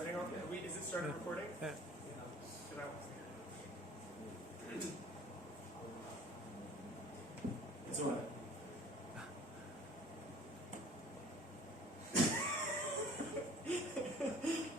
everything okay? Is it started recording? Yeah. It's all right.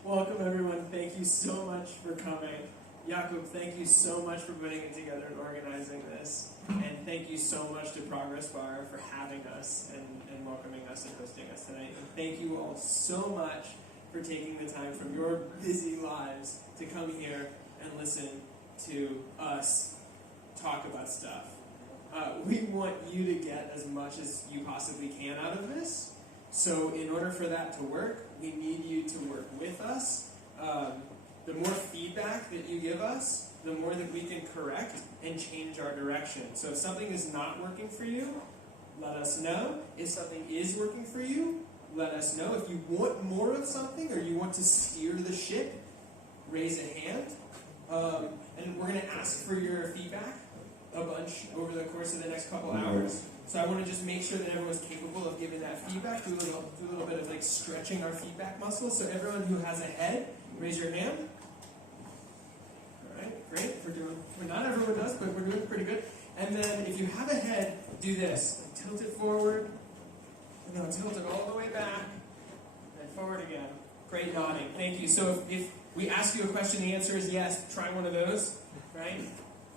Welcome everyone. Thank you so much for coming. Jakub, thank you so much for putting it together and organizing this. And thank you so much to Progress Bar for having us and welcoming us and hosting us tonight. And thank you all so much for taking the time from your busy lives to come here and listen to us talk about stuff. We want you to get as much as you possibly can out of this. So in order for that to work, we need you to work with us. The more feedback that you give us, the more that we can correct and change our direction. So if something is not working for you, let us know. If something is working for you, let us know. If you want more of something or you want to steer the ship, raise a hand. And we're going to ask for your feedback a bunch over the course of the next couple hours. So I want to just make sure that everyone's capable of giving that feedback, do a little bit of like stretching our feedback muscles. So everyone who has a head, raise your hand. All right, great. Well, not everyone does, but we're doing pretty good. And then if you have a head, do this. Tilt it forward. No, tilt it all the way back. And forward again. Great nodding. Thank you. So if we ask you a question, the answer is yes, try one of those, right?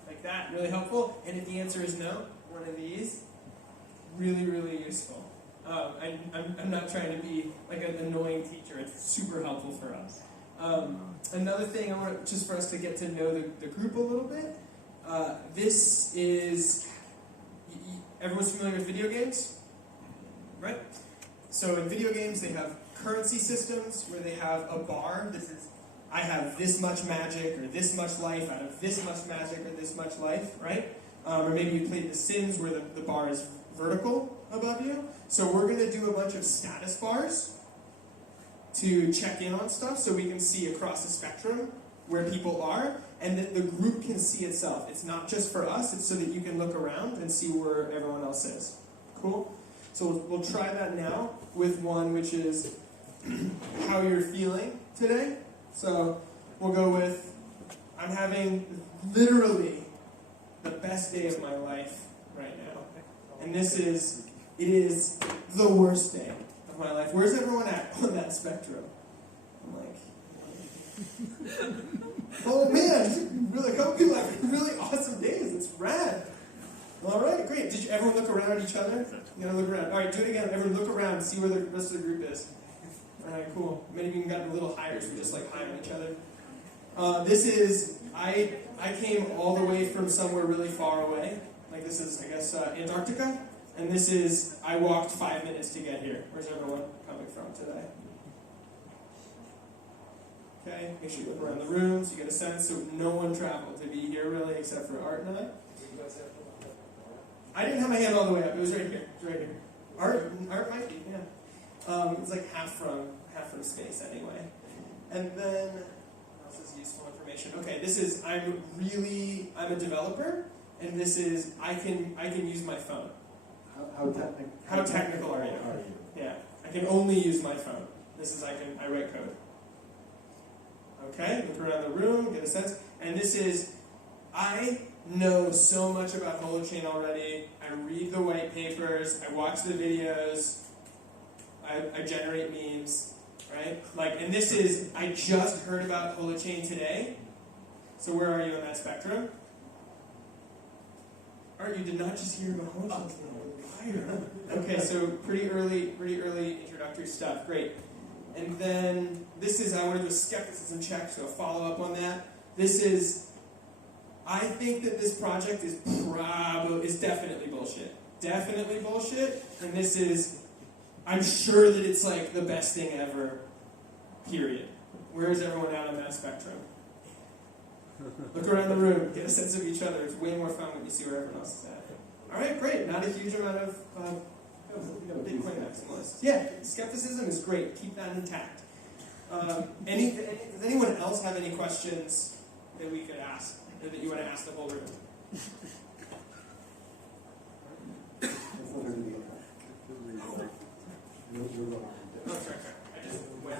Like that, really helpful. And if the answer is no, one of these, really, really useful. I'm not trying to be like an annoying teacher. It's super helpful for us. Another thing I want just for us to get to know the group a little bit. This is, everyone's familiar with video games? Right? So in video games, they have currency systems where they have a bar. I have this much magic or this much life out of this much magic or this much life, right? Or maybe you played The Sims where the bar is vertical above you. So we're going to do a bunch of status bars to check in on stuff so we can see across the spectrum where people are and that the group can see itself. It's not just for us, it's so that you can look around and see where everyone else is. Cool? So we'll try that now with one which is how you're feeling today. So we'll go with, I'm having literally the best day of my life right now. And it is the worst day of my life. Where's everyone at on that spectrum? I'm like, oh man, really, a couple people have really awesome days. It's rad. All right, great. Did everyone look around at each other? You gotta look around. All right, do it again. Everyone look around and see where the rest of the group is. All right, cool. Many of you got a little higher, so we just like high on each other. This is, I came all the way from somewhere really far away. Like this is, I guess, Antarctica. And this is, I walked 5 minutes to get here. Where's everyone coming from today? Okay, make sure you look around the room so you get a sense. So no one traveled to be here really except for Art and I. I didn't have my hand all the way up. It was right here. It was right here. Art might be, yeah. It's like half from space anyway. And then, what else is useful information? Okay, this is, I'm a developer, and this is, I can use my phone. How technical are you? Yeah, I can only use my phone. This is, I write code. Okay, look around the room, get a sense. And this is, I know so much about Holochain already. I read the white papers, I watch the videos, I generate memes, right? Like, and this is, I just heard about Holochain today. So where are you on that spectrum? Art, you did not just hear about Holochain. Okay, so pretty early introductory stuff. Great. And then this is, I want to do a skepticism check, so a follow-up on that. This is, I think that this project is definitely bullshit. Definitely bullshit. And this is, I'm sure that it's like the best thing ever, period. Where is everyone out on that spectrum? Look around the room, get a sense of each other. It's way more fun when you see where everyone else is at. All right, great. Not a huge amount of Bitcoin maximalists. Yeah, skepticism is great. Keep that intact. Does anyone else have any questions that we could ask, or that you want to ask the whole room? Oh, sorry. I just went.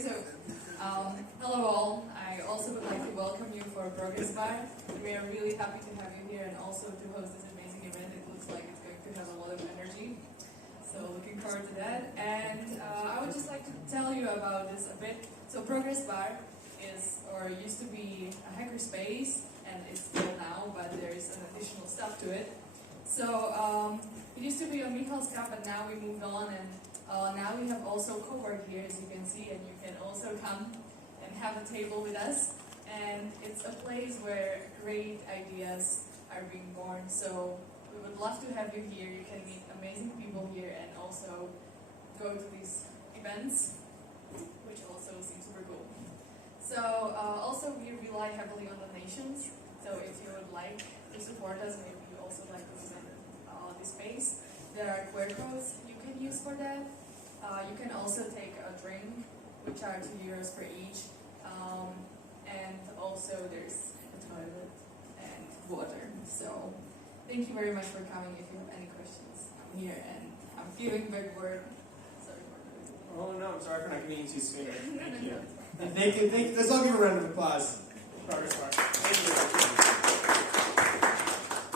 Hello all. I also would like to welcome you for Progress Bar. We are really happy to have you here and also to host this amazing event. It looks like it's going to have a lot of energy. So looking forward to that. And I would just like to tell you about this a bit. So Progress Bar is, or used to be a hackerspace, and it's still now, but there's an additional stuff to it. So it used to be on Michal's Cup, and now we moved on, and now we have also co-work here, as you can see, and you can also come and have a table with us. And it's a place where great ideas are being born. So we would love to have you here. You can meet amazing people here and also go to these events, which also seems super cool. So also we rely heavily on donations. So if you would like to support us, maybe you also like to present this space, there are QR codes you can use for that. You can also take a drink, which are €2 per each. And also there's a toilet and water. So thank you very much for coming. If you have any questions, I'm here and I'm giving big word. Sorry for doing it. Oh no, I'm sorry for not getting you too soon. Thank you. No. And thank you. Let's all give a round of applause. Progress Bar. Thank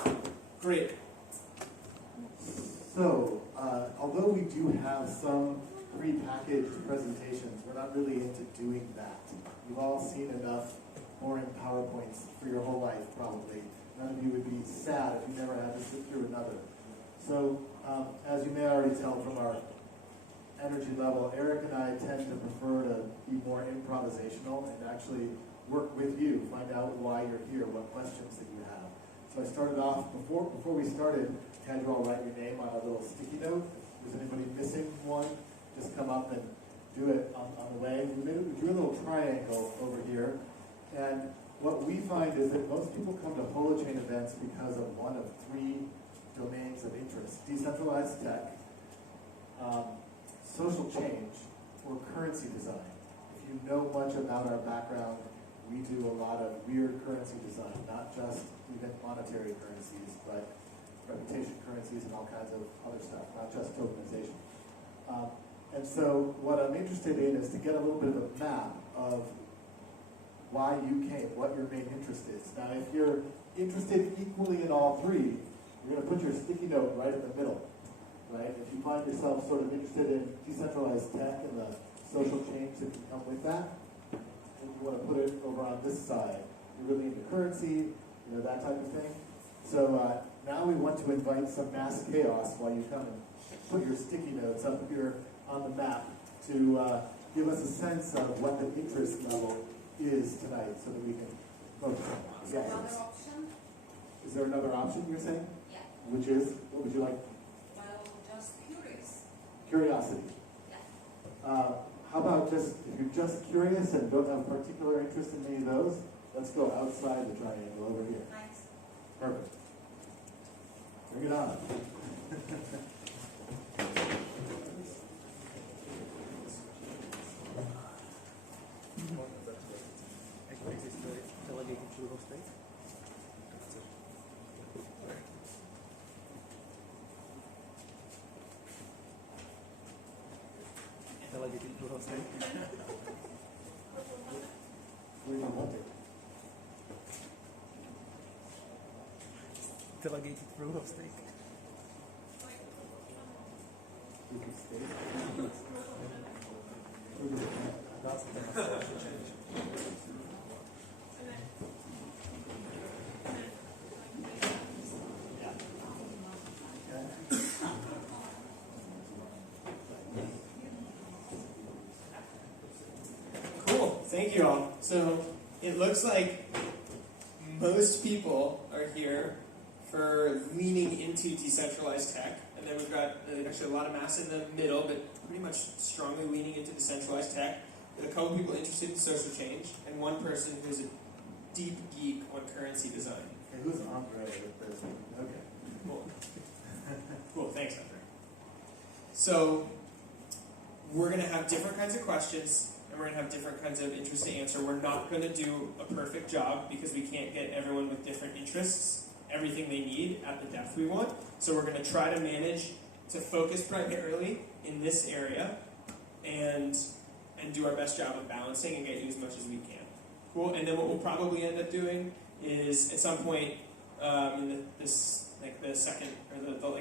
you. Great. So, although we do have some prepackaged presentations, we're not really into doing that. You've all seen enough boring PowerPoints for your whole life, probably. None of you would be sad if you never had to sit through another. So, as you may already tell from our energy level, Eric and I tend to prefer to be more improvisational and actually work with you, find out why you're here, what questions that you have. So I started off, before we started, had you all write your name on a little sticky note. Is anybody missing one? Just come up and do it on the way. We drew a little triangle over here. And what we find is that most people come to Holochain events because of one of three domains of interest: decentralized tech, social change, or currency design. If you know much about our background, we do a lot of weird currency design, not just even monetary currencies, but reputation currencies and all kinds of other stuff, not just tokenization. And so what I'm interested in is to get a little bit of a map of why you came, what your main interest is. Now, if you're interested equally in all three, you're going to put your sticky note right in the middle, right? If you find yourself sort of interested in decentralized tech and the social change that can come with that, and you want to put it over on this side. You're really into currency, that type of thing. So now we want to invite some mass chaos while you come and put your sticky notes up here on the map to give us a sense of what the interest level is tonight so that we can focus on it. Is there another option? Is there another option you're saying? Yeah. Which is? What would you like? Well, just curious. Curiosity. Yeah. How about just, if you're just curious and don't have particular interest in any of those, let's go outside the triangle over here. Nice. Perfect. Bring it on. Where do you want it? Delegated proof of stake. We can stay. That's Cool. Thank you all. So it looks like most people are here for leaning into decentralized tech. And then we've got actually a lot of mass in the middle, but pretty much strongly leaning into decentralized tech. With a couple people interested in social change, and one person who's a deep geek on currency design. okay, who's Andre with this? Okay. Cool. Cool, thanks, Andre. So we're going to have different kinds of questions, and we're going to have different kinds of interests to answer. We're not going to do a perfect job because we can't get everyone with different interests everything they need at the depth we want. So we're going to try to manage to focus primarily in this area and and do our best job of balancing and get you as much as we can. Cool. And then what we'll probably end up doing is at some point in the second or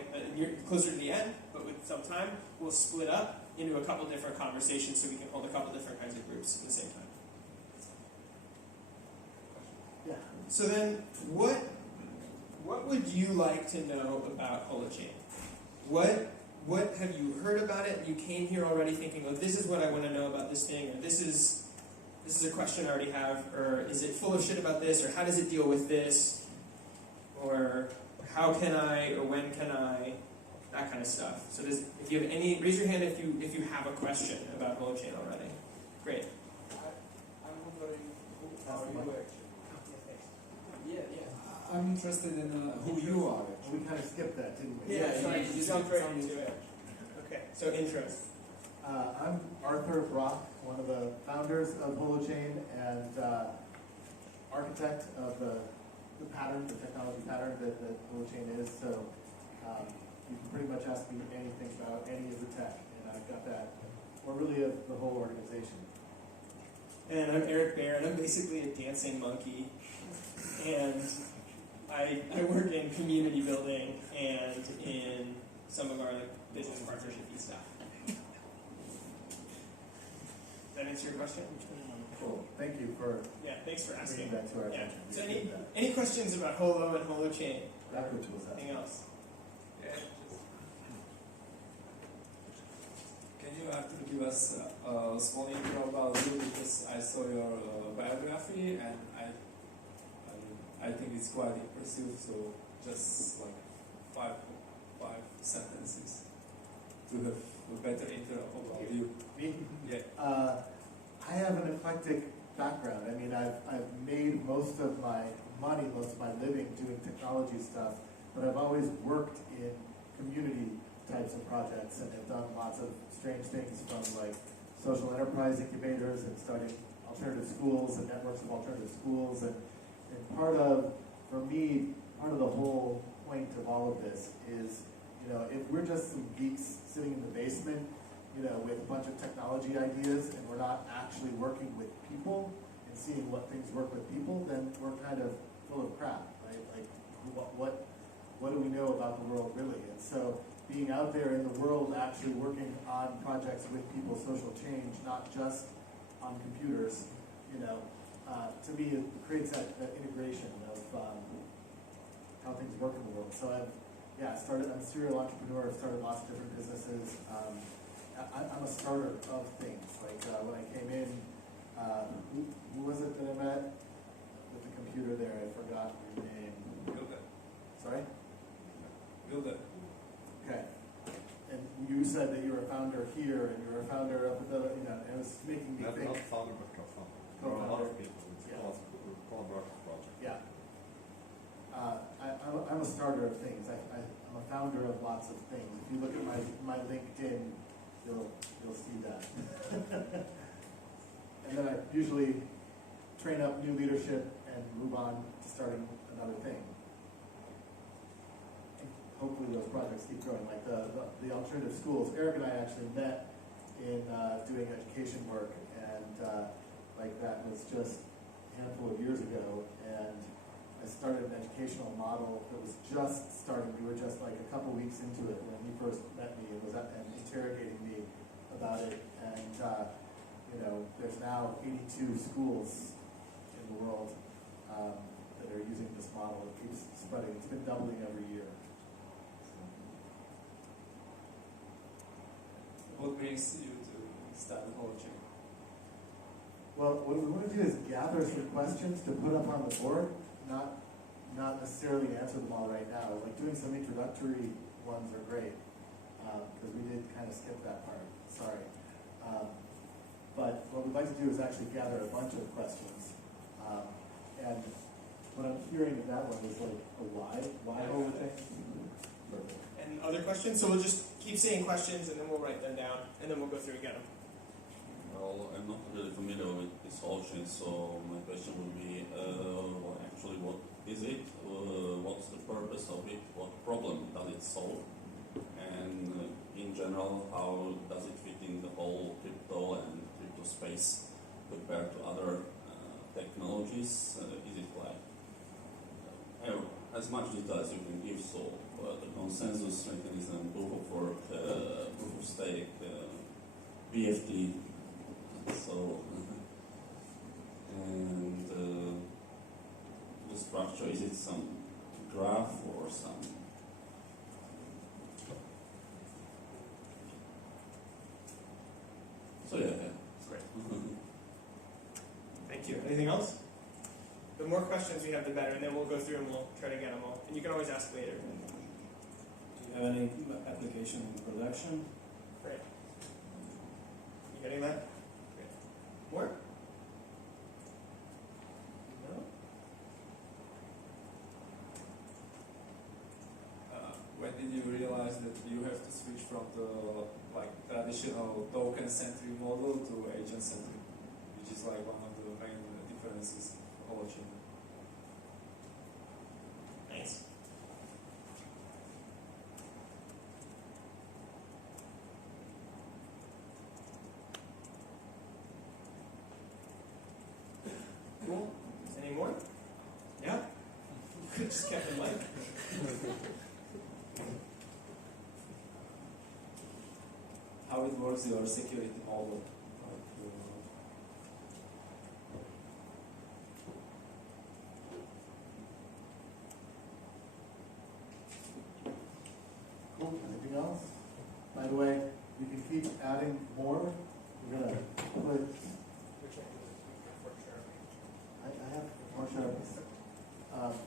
closer to the end, but with some time, we'll split up into a couple different conversations so we can hold a couple different kinds of groups at the same time. Yeah. So then, what would you like to know about Holochain? What have you heard about it? You came here already thinking, oh, this is what I want to know about this thing, or this is a question I already have, or is it full of shit about this, or how does it deal with this, or how can I, or when can I, that kind of stuff. So if you have any, raise your hand if you have a question about Holochain already. Great. I'm wondering who are you actually? Yeah. I'm interested in who you are actually. We kind of skipped that, didn't we? Yeah, sorry, you you jumped right sounded- into it. Okay, so intro. I'm Arthur Brock, one of the founders of Holochain and architect of the pattern, the technology pattern that Holochain is. So you can pretty much ask me anything about any of the tech, and I've got that, or really of the whole organization. And I'm Eric Baer, and I'm basically a dancing monkey. And I work in community building and in some of our business partnership-y stuff. Does that answer your question? Cool. Thank you for Yeah, thanks for asking. bringing that to our Yeah. attention. So Appreciate that. any questions about Holo and Holochain? That was that. Anything else? Can you actually give us a small intro about you, because I saw your biography and I think it's quite impressive. So just like five sentences to have a better intro about you. Me? Yeah. I have an eclectic background. I mean, I've made most of my money, most of my living doing technology stuff, but I've always worked in community types of projects and have done lots of strange things, from like social enterprise incubators and starting alternative schools and networks of alternative schools. And for me, part of the whole point of all of this is, if we're just some geeks sitting in the basement, with a bunch of technology ideas, and we're not actually working with people and seeing what things work with people, then we're kind of full of crap, right? Like, what do we know about the world really? And so being out there in the world, actually working on projects with people, social change, not just on computers, to me it creates that integration of how things work in the world. So I'm a serial entrepreneur. I've started lots of different businesses. I'm a starter of things. Like when I came in, who was it that I met with the computer there? I forgot your name. Wilde. Sorry? Wilde. Okay. And you said that you were a founder here, and you were a founder of the, it was making me think. Not founder, but co-founder. There are a lot of people. It's Yeah. a collaborative project. Yeah. I'm a starter of things. I'm a founder of lots of things. If you look at my LinkedIn, you'll see that. And then I usually train up new leadership and move on to starting another thing. And hopefully those projects keep growing, like the alternative schools. Eric and I actually met in doing education work, and like that was just a handful of years ago, and I started an educational model that was just starting. We were just like a couple weeks into it when he first met me and was interrogating me about it. And there's now 82 schools in the world that are using this model. It keeps spreading. It's been doubling every year. What brings you to start Holochain? Well, what we want to do is gather some questions to put up on the board, not necessarily answer them all right now. Like doing some introductory ones are great, because we did kind of skip that part. Sorry. But what we'd like to do is actually gather a bunch of questions. And what I'm hearing in that one is like a why Holochain? Perfect. And other questions? So we'll just keep saying questions, and then we'll write them down, and then we'll go through and get them. Well, I'm not really familiar with this Holochain, so my question would be, what is it? What's the purpose of it? What problem does it solve? And in general, how does it fit in the whole crypto and crypto crypto space compared to other technologies? Is it like as much detail as you can give? So the consensus mechanism, proof of work, proof of stake, BFT, so and the structure, is it some graph or some? So yeah. Great. Thank you. Anything else? The more questions we have, the better, and then we'll go through and we'll try to get them all. And you can always ask later. Do you have any application in production? Great. You getting that? Great. More? No? When did you realize that you have to switch from the traditional token-centric model to agent-centric, which is like one of the main differences of Holochain? Nice. Cool. Any more? Yeah? Could just kept the mic. How it works, your security model? Cool. Anything else? By the way, you can keep adding more. We're gonna put. I have more sharpies.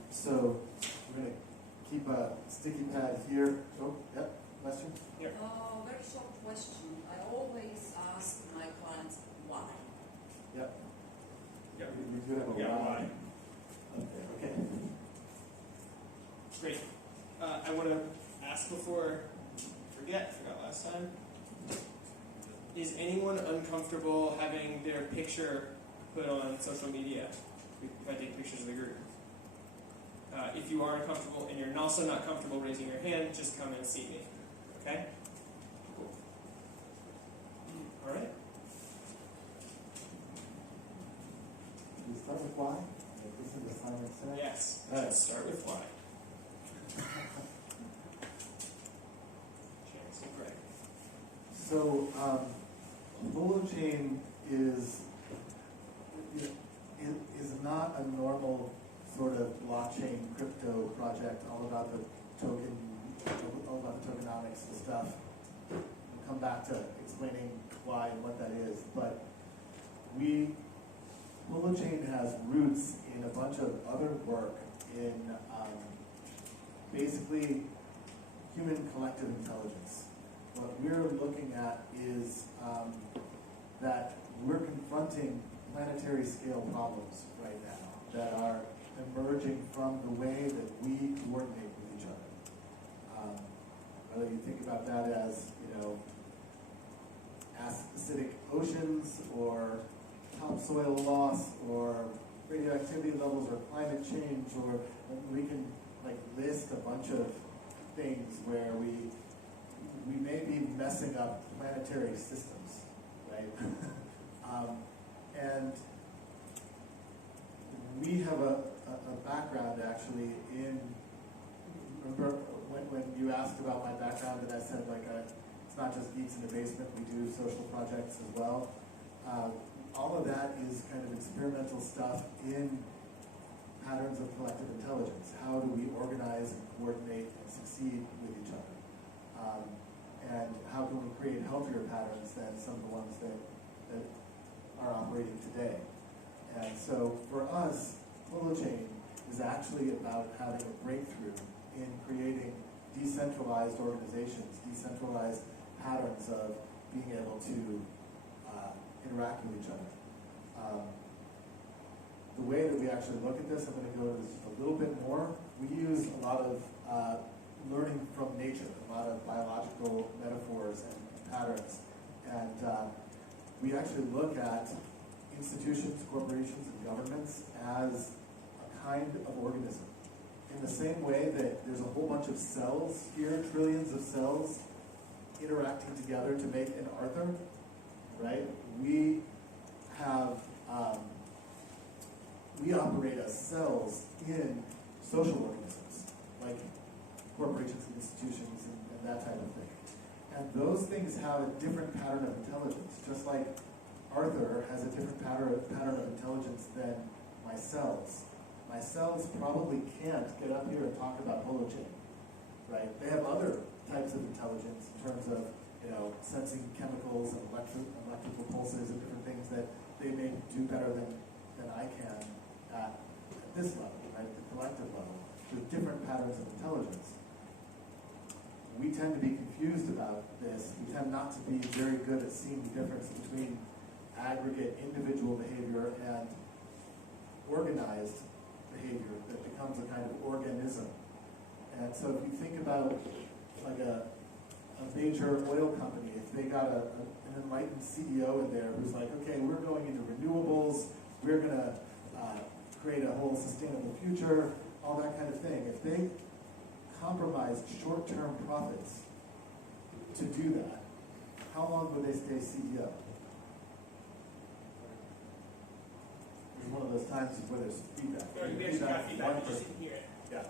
So we're gonna keep a sticky pad here. Oh, yep. Question? Here. Very short question. I always ask my clients why. Yep. Yep. We do have a Yeah, lot. why? Okay. Great. I want to ask before I forgot last time. Is anyone uncomfortable having their picture put on social media if I take pictures of the group? If you are uncomfortable and you're also not comfortable raising your hand, just come and see me. Okay? Cool. All right. Can we start with why? Like this is assignment set? Yes. All right. Let's start with why. Chance and Greg. So, Holochain is not a normal sort of blockchain crypto project all about the tokenomics and stuff. We'll come back to explaining why and what that is, but Holochain has roots in a bunch of other work in basically human collective intelligence. What we're looking at is that we're confronting planetary scale problems right now that are emerging from the way that we coordinate with each other. Whether you think about that as, acidic oceans or topsoil loss or radioactivity levels or climate change, or we can list a bunch of things where we may be messing up planetary systems, right? And we have a background actually in, remember when you asked about my background and I said it's not just geeks in the basement, we do social projects as well. All of that is kind of experimental stuff in patterns of collective intelligence. How do we organize and coordinate and succeed with each other? And how can we create healthier patterns than some of the ones that are operating today? And so for us, Holochain is actually about having a breakthrough in creating decentralized organizations, decentralized patterns of being able to interact with each other. The way that we actually look at this, I'm going to go to this just a little bit more. We use a lot of learning from nature, a lot of biological metaphors and patterns. And we actually look at institutions, corporations, and governments as a kind of organism. In the same way that there's a whole bunch of cells here, trillions of cells interacting together to make an Arthur, right? We operate as cells in social organisms, like corporations and institutions and that type of thing. And those things have a different pattern of intelligence, just like Arthur has a different pattern of intelligence than my cells. My cells probably can't get up here and talk about Holochain, right? They have other types of intelligence in terms of, sensing chemicals and electrical pulses and different things that they may do better than I can at this level, right? The collective level. There's different patterns of intelligence. We tend to be confused about this. We tend not to be very good at seeing the difference between aggregate individual behavior and organized behavior that becomes a kind of organism. And so if you think about like a major oil company, if they got an enlightened CEO in there who's like, okay, we're going into renewables, we're going to create a whole sustainable future, all that kind of thing. If they compromised short-term profits to do that, how long would they stay CEO? It's one of those times where there's feedback. We actually got feedback, we just didn't hear it. Yeah.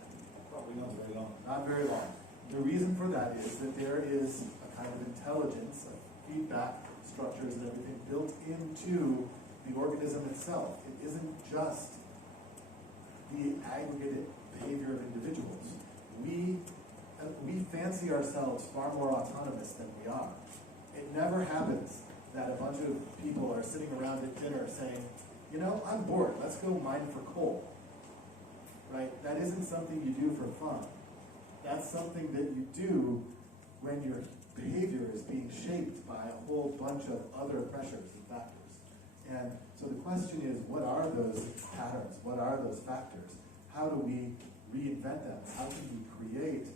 Probably not very long. Not very long. The reason for that is that there is a kind of intelligence, of feedback structures and everything built into the organism itself. It isn't just the aggregated behavior of individuals. We fancy ourselves far more autonomous than we are. It never happens that a bunch of people are sitting around at dinner saying, I'm bored, let's go mine for coal. Right? That isn't something you do for fun. That's something that you do when your behavior is being shaped by a whole bunch of other pressures and factors. And so the question is, what are those patterns? What are those factors? How do we reinvent them? How can we create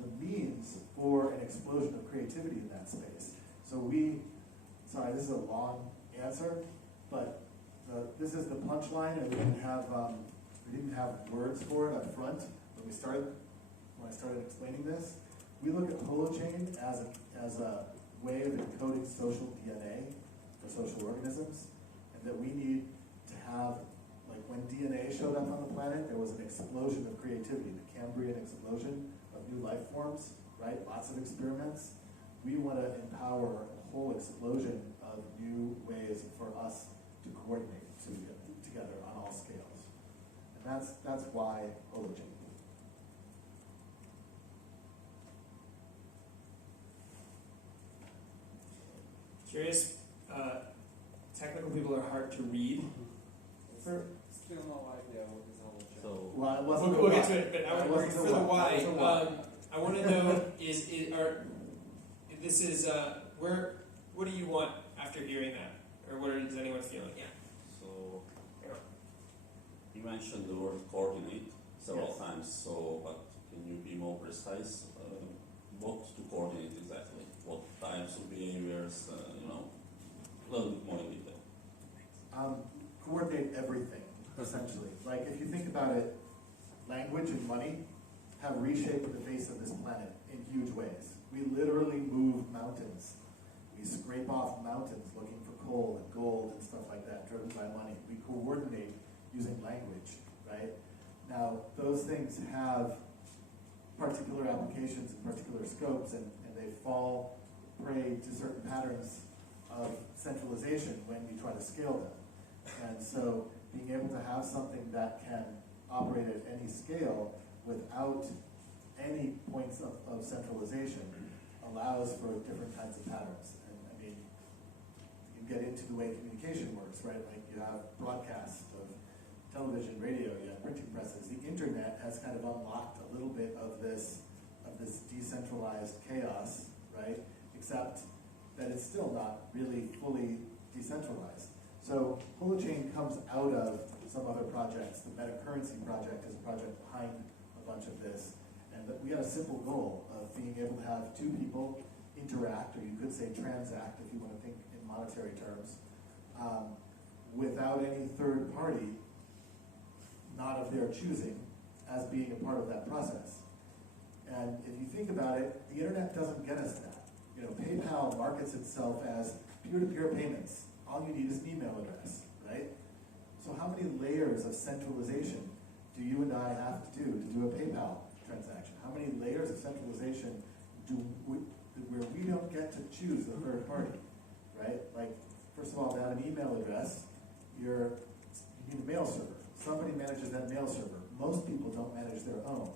the means for an explosion of creativity in that space? So sorry, this is a long answer, but this is the punchline, and we didn't have words for it up front when I started explaining this. We look at Holochain as a way of encoding social DNA for social organisms, and that we need to have, like when DNA showed up on the planet, there was an explosion of creativity, the Cambrian explosion of new life forms, right? Lots of experiments. We want to empower a whole explosion of new ways for us to coordinate together on all scales. And that's why Holochain. Curious, technical people are hard to read. Still no idea what is Holochain. So, Well, it wasn't We'll the get why. to it, but I It want wasn't for the the why. why. It was the why. I want to know this is what do you want after hearing that, or what is anyone feeling? Yeah. so you mentioned the word coordinate several Yes. times. So, but can you be more precise? What to coordinate exactly? What types of behaviors? A little bit more in detail. Coordinate everything, essentially. Like if you think about it, language and money have reshaped the face of this planet in huge ways. We literally move mountains. We scrape off mountains looking for coal and gold and stuff like that, driven by money. We coordinate using language, right? Now, those things have particular applications and particular scopes, and they fall prey to certain patterns of centralization when you try to scale them. And so being able to have something that can operate at any scale without any points of centralization allows for different kinds of patterns. And I mean, you get into the way communication works, right? Like you have broadcasts of television, radio, you have printing presses. The internet has kind of unlocked a little bit of this decentralized chaos, right? Except that it's still not really fully decentralized. So Holochain comes out of some other projects. The Meta Currency project is a project behind a bunch of this. And we had a simple goal of being able to have two people interact, or you could say transact if you want to think in monetary terms, without any third party, not of their choosing, as being a part of that process. And if you think about it, the internet doesn't get us that. PayPal markets itself as peer-to-peer payments. All you need is an email address, right? So how many layers of centralization do you and I have to do a PayPal transaction? How many layers of centralization where we don't get to choose the third party, right? Like, first of all, to have an email address, you need a mail server. Somebody manages that mail server. Most people don't manage their own,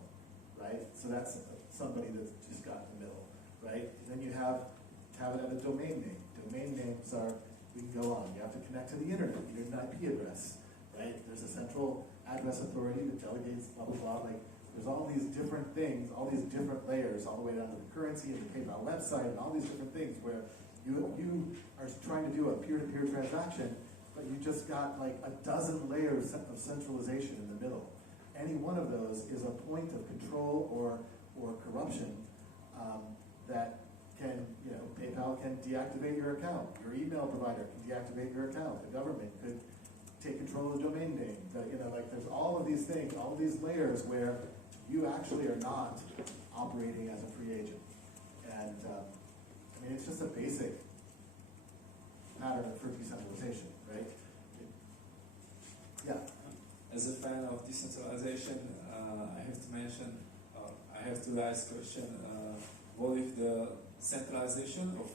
right? So that's somebody that's just got in the middle, right? And then you have it have a domain name. Domain names are, we can go on. You have to connect to the internet. You need an IP address, right? There's a central address authority that delegates blah, blah, blah. Like, there's all these different things, all these different layers, all the way down to the currency and the PayPal website and all these different things where you are trying to do a peer-to-peer transaction, but you just got like a dozen layers of centralization in the middle. Any one of those is a point of control or corruption that can, PayPal can deactivate your account. Your email provider can deactivate your account. The government could take control of the domain name. Like there's all of these things, all of these layers where you actually are not operating as a free agent. And it's just a basic pattern for decentralization, right? Yeah. As a fan of decentralization, I have to mention, I have to ask a question, what if the centralization of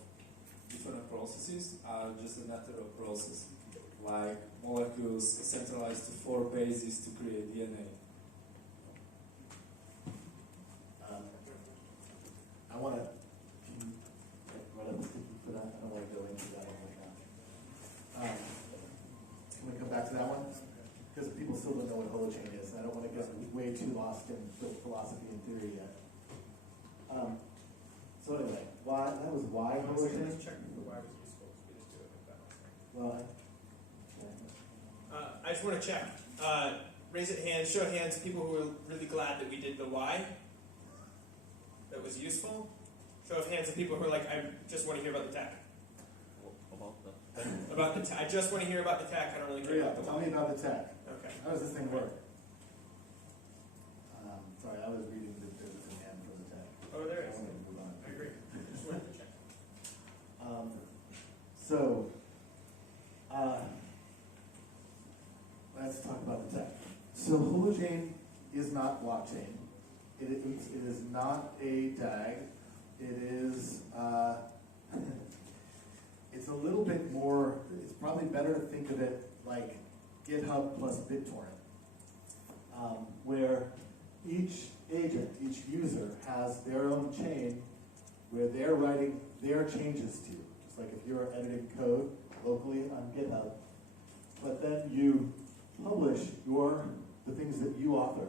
different processes are just a matter of process, like molecules centralized to 4 bases to create DNA? I want to, for that, I don't want to go into that one right now. Can we come back to that one? Because people still don't know what Holochain is, and I don't want to get way too lost in philosophy and theory yet. So anyway, why Holochain? Just checking for why it was useful. We just do it with that. Well, I just want to check. Raise it hand, show of hands, people who are really glad that we did the why. That was useful. Show of hands of people who are like, I just want to hear about the tech. About that. About the tech. I just want to hear about the tech. I don't really care about the tell why. me about the tech. Okay. How does this thing work? Sorry, I was reading the hand for the tech. Oh, there it is. I wanted to move on. I agree. Just wanted to check. Let's talk about the tech. So Holochain is not blockchain. It is not a DAG. It is, it's a little bit more, it's probably better to think of it like GitHub plus BitTorrent, where each agent, each user has their own chain where they're writing their changes to. Just like if you're editing code locally on GitHub, but then you publish the things that you author.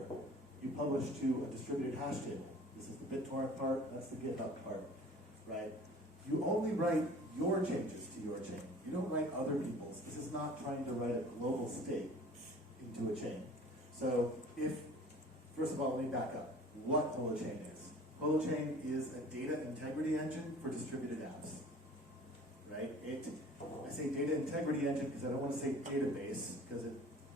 You publish to a distributed hash table. This is the BitTorrent part, that's the GitHub part, right? You only write your changes to your chain. You don't write other people's. This is not trying to write a global state into a chain. So first of all, let me back up. What Holochain is. Holochain is a data integrity engine for distributed apps, right? I say data integrity engine because I don't want to say database because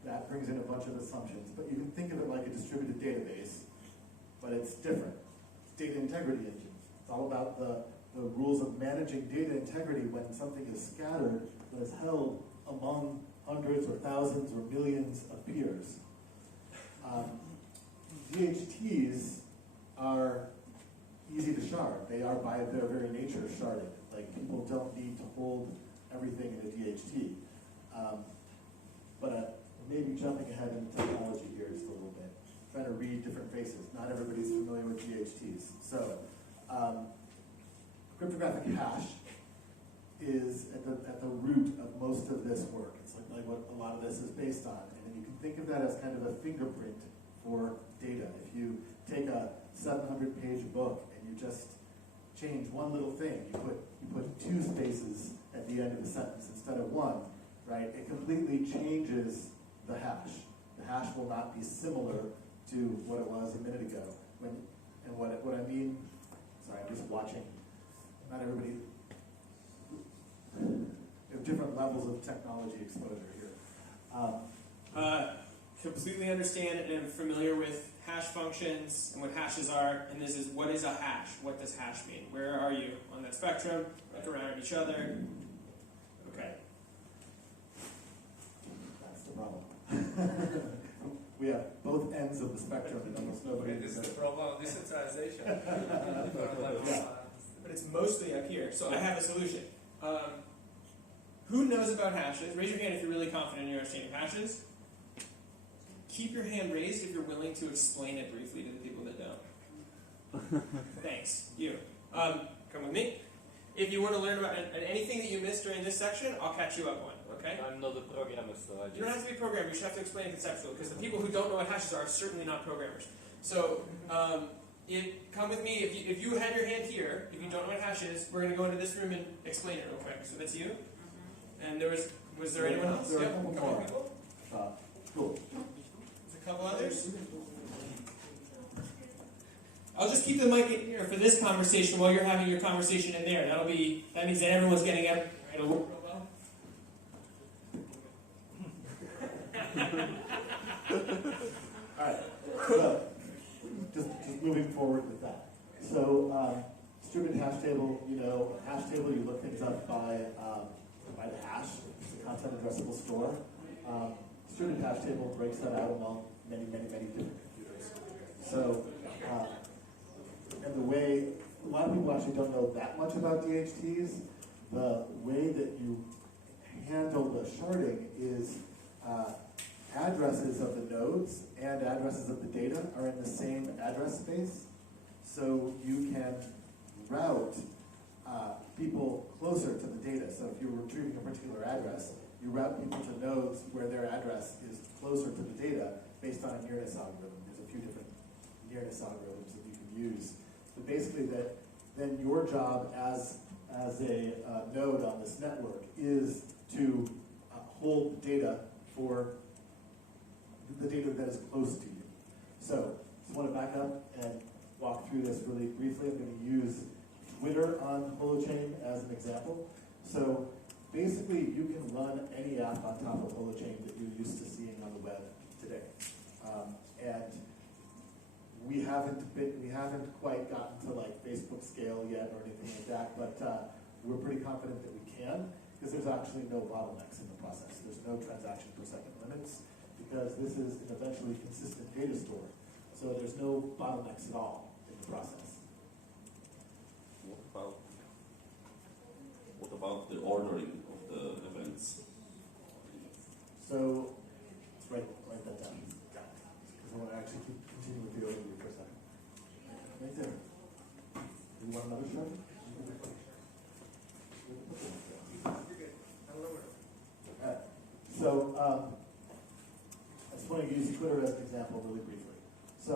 that brings in a bunch of assumptions, but you can think of it like a distributed database, but it's different. It's data integrity engine. It's all about the rules of managing data integrity when something is scattered, but is held among hundreds or thousands or millions of peers. DHTs are easy to shard. They are by their very nature sharded. Like people don't need to hold everything in a DHT. But maybe jumping ahead in technology here just a little bit, trying to read different faces. Not everybody's familiar with DHTs. So, cryptographic hash is at the root of most of this work. It's like what a lot of this is based on. And then you can think of that as kind of a fingerprint for data. If you take a 700-page book and you just change one little thing, you put 2 spaces at the end of a sentence instead of 1, right? It completely changes the hash. The hash will not be similar to what it was a minute ago. What I mean, sorry, I'm just watching. Not everybody, we have different levels of technology exposure here. Completely understand and am familiar with hash functions and what hashes are, and this is what is a hash? What does hash mean? Where are you on that spectrum? Look around at each other. Okay. That's the problem. We have both ends of the spectrum and almost nobody. This is the problem of decentralization. But it's mostly up here. So I have a solution. Who knows about hashes? Raise your hand if you're really confident in your understanding of hashes. Keep your hand raised if you're willing to explain it briefly to the people that don't. Thanks. You. Come with me. If you want to learn about anything that you missed during this section, I'll catch you up on. Okay? I'm not a programmer, so I just... You don't have to be a programmer. You should have to explain it conceptually, because the people who don't know what hashes are certainly not programmers. So, come with me. If you had your hand here, if you don't know what hash is, we're going to go into this room and explain it real quick. So that's you. And was there anyone else? There are a Yep. couple Couple more. people. Cool. There's a couple others. I'll just keep the mic in here for this conversation while you're having your conversation in there. That means that everyone's getting it. It'll work real well. All right. So, just moving forward with that. So, distributed hash table. Hash table. You look things up by the hash. It's a content addressable store. Distributed hash table breaks that out among many different computers. So, and the way a lot of people actually don't know that much about DHTs. The way that you handle the sharding is addresses of the nodes and addresses of the data are in the same address space. So you can route people closer to the data. So if you're retrieving a particular address, you route people to nodes where their address is closer to the data based on a nearness algorithm. There's a few different nearness algorithms that you can use. But basically then your job as a node on this network is to hold the data for the data that is close to you. So, I want to back up and walk through this really briefly. I'm going to use Twitter on Holochain as an example. So, basically, you can run any app on top of Holochain that you're used to seeing on the web today. And we haven't quite gotten to like Facebook scale yet or anything like that, but we're pretty confident that we can, because there's actually no bottlenecks in the process. There's no transaction per second limits, because this is an eventually consistent data store. So there's no bottlenecks at all in the process. What about the ordering of the events? So let's write that down, because I want to actually continue with the overview for a second. Right there. Do you want another shot? So, I just want to use Twitter as an example really briefly. So,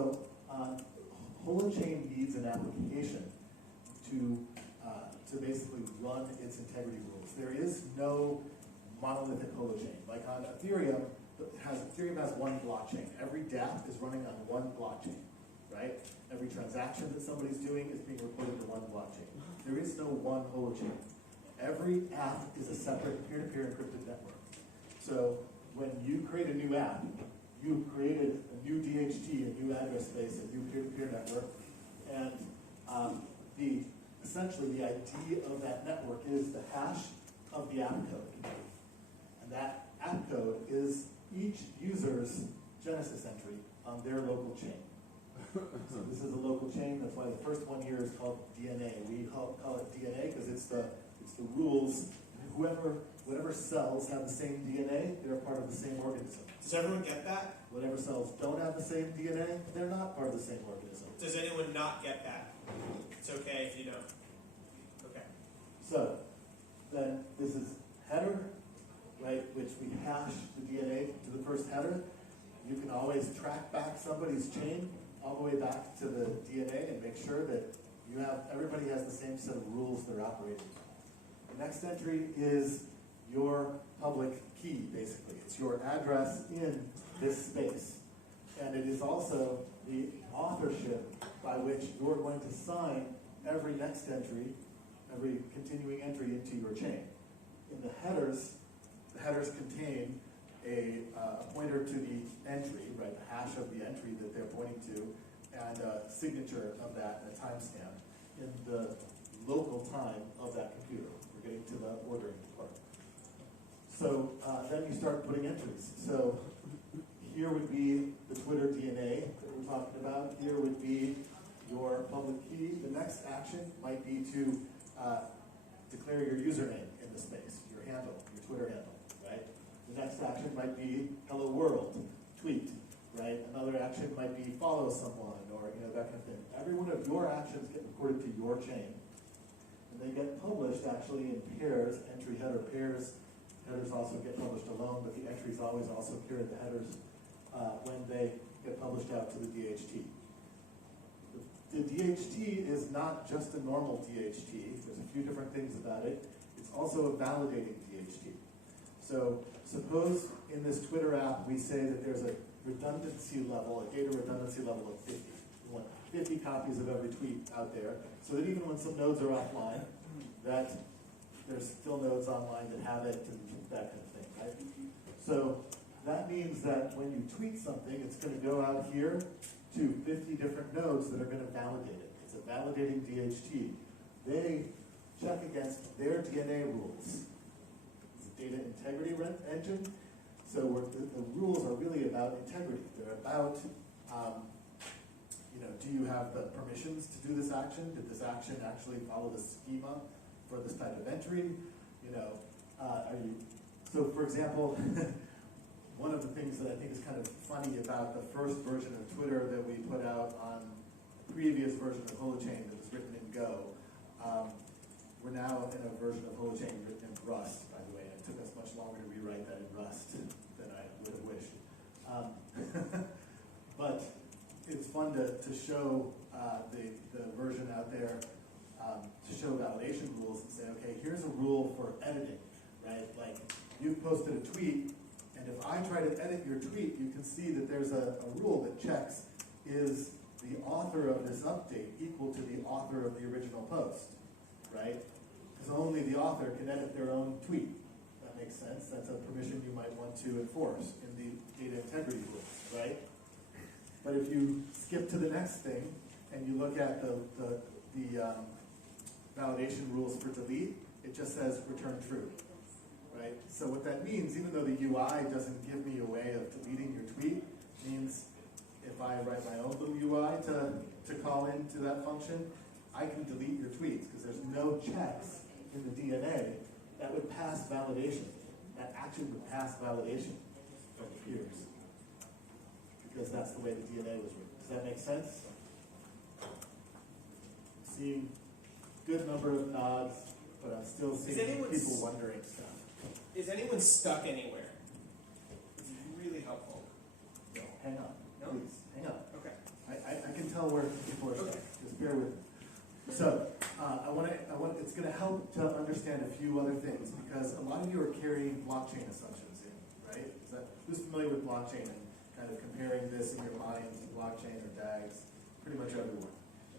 Holochain needs an application to basically run its integrity rules. There is no monolithic Holochain. Like on Ethereum, Ethereum has one blockchain. Every dApp is running on one blockchain, right? Every transaction that somebody's doing is being reported to one blockchain. There is no one Holochain. Every app is a separate peer-to-peer encrypted network. So when you create a new app, you've created a new DHT, a new address space, a new peer-to-peer network, and essentially the ID of that network is the hash of the app code. And that app code is each user's Genesis entry on their local chain. So this is a local chain. That's why the first one here is called DNA. We call it DNA because it's the rules. Whatever cells have the same DNA, they're part of the same organism. Does everyone get that? Whatever cells don't have the same DNA, they're not part of the same organism. Does anyone not get that? It's okay if you don't. Okay. So then this is header, right, which we hash the DNA to the first header. You can always track back somebody's chain all the way back to the DNA and make sure that everybody has the same set of rules they're operating. The next entry is your public key, basically. It's your address in this space. And it is also the authorship by which you're going to sign every next entry, every continuing entry into your chain. In the headers contain a pointer to the entry, right, the hash of the entry that they're pointing to, and a signature of that, a timestamp, in the local time of that computer. We're getting to the ordering part. So then you start putting entries. So here would be the Twitter DNA that we're talking about. Here would be your public key. The next action might be to declare your username in the space, your handle, your Twitter handle, right? The next action might be hello world, tweet, right? Another action might be follow someone or that kind of thing. Every one of your actions get recorded to your chain. And they get published actually in pairs, entry header pairs. Headers also get published alone, but the entries always also appear in the headers when they get published out to the DHT. The DHT is not just a normal DHT. There's a few different things about it. It's also a validating DHT. So suppose in this Twitter app we say that there's a redundancy level, a data redundancy level of 50. We want 50 copies of every tweet out there, so that even when some nodes are offline, that there's still nodes online that have it and that kind of thing, right? So that means that when you tweet something, it's going to go out here to 50 different nodes that are going to validate it. It's a validating DHT. They check against their DNA rules. It's a data integrity engine. So the rules are really about integrity. They're about, do you have the permissions to do this action? Did this action actually follow the schema for this type of entry? So for example, one of the things that I think is kind of funny about the first version of Twitter that we put out on the previous version of Holochain that was written in Go, we're now in a version of Holochain written in Rust, by the way. It took us much longer to rewrite that in Rust than I would have wished. But it's fun to show the version out there, to show validation rules and say, okay, here's a rule for editing, right? Like, you've posted a tweet, and if I try to edit your tweet, you can see that there's a rule that checks, is the author of this update equal to the author of the original post, right? Because only the author can edit their own tweet. That makes sense. That's a permission you might want to enforce in the data integrity rules, right? But if you skip to the next thing, and you look at the validation rules for delete, it just says return true. Right? So what that means, even though the UI doesn't give me a way of deleting your tweet, means if I write my own little UI to call into that function, I can delete your tweets because there's no checks in the DNA that would pass validation. That action would pass validation from the peers because that's the way the DNA was written. Does that make sense? Seeing good number of nods, but I'm still seeing people wondering stuff. Is anyone stuck anywhere? It's really helpful. No, hang on. No? Please, hang on. Okay. I can tell where people are stuck. Okay. Just bear with me. So, it's going to help to understand a few other things because a lot of you are carrying blockchain assumptions in, right? Who's familiar with blockchain and kind of comparing this in your mind to blockchain or DAGs? Pretty much everyone.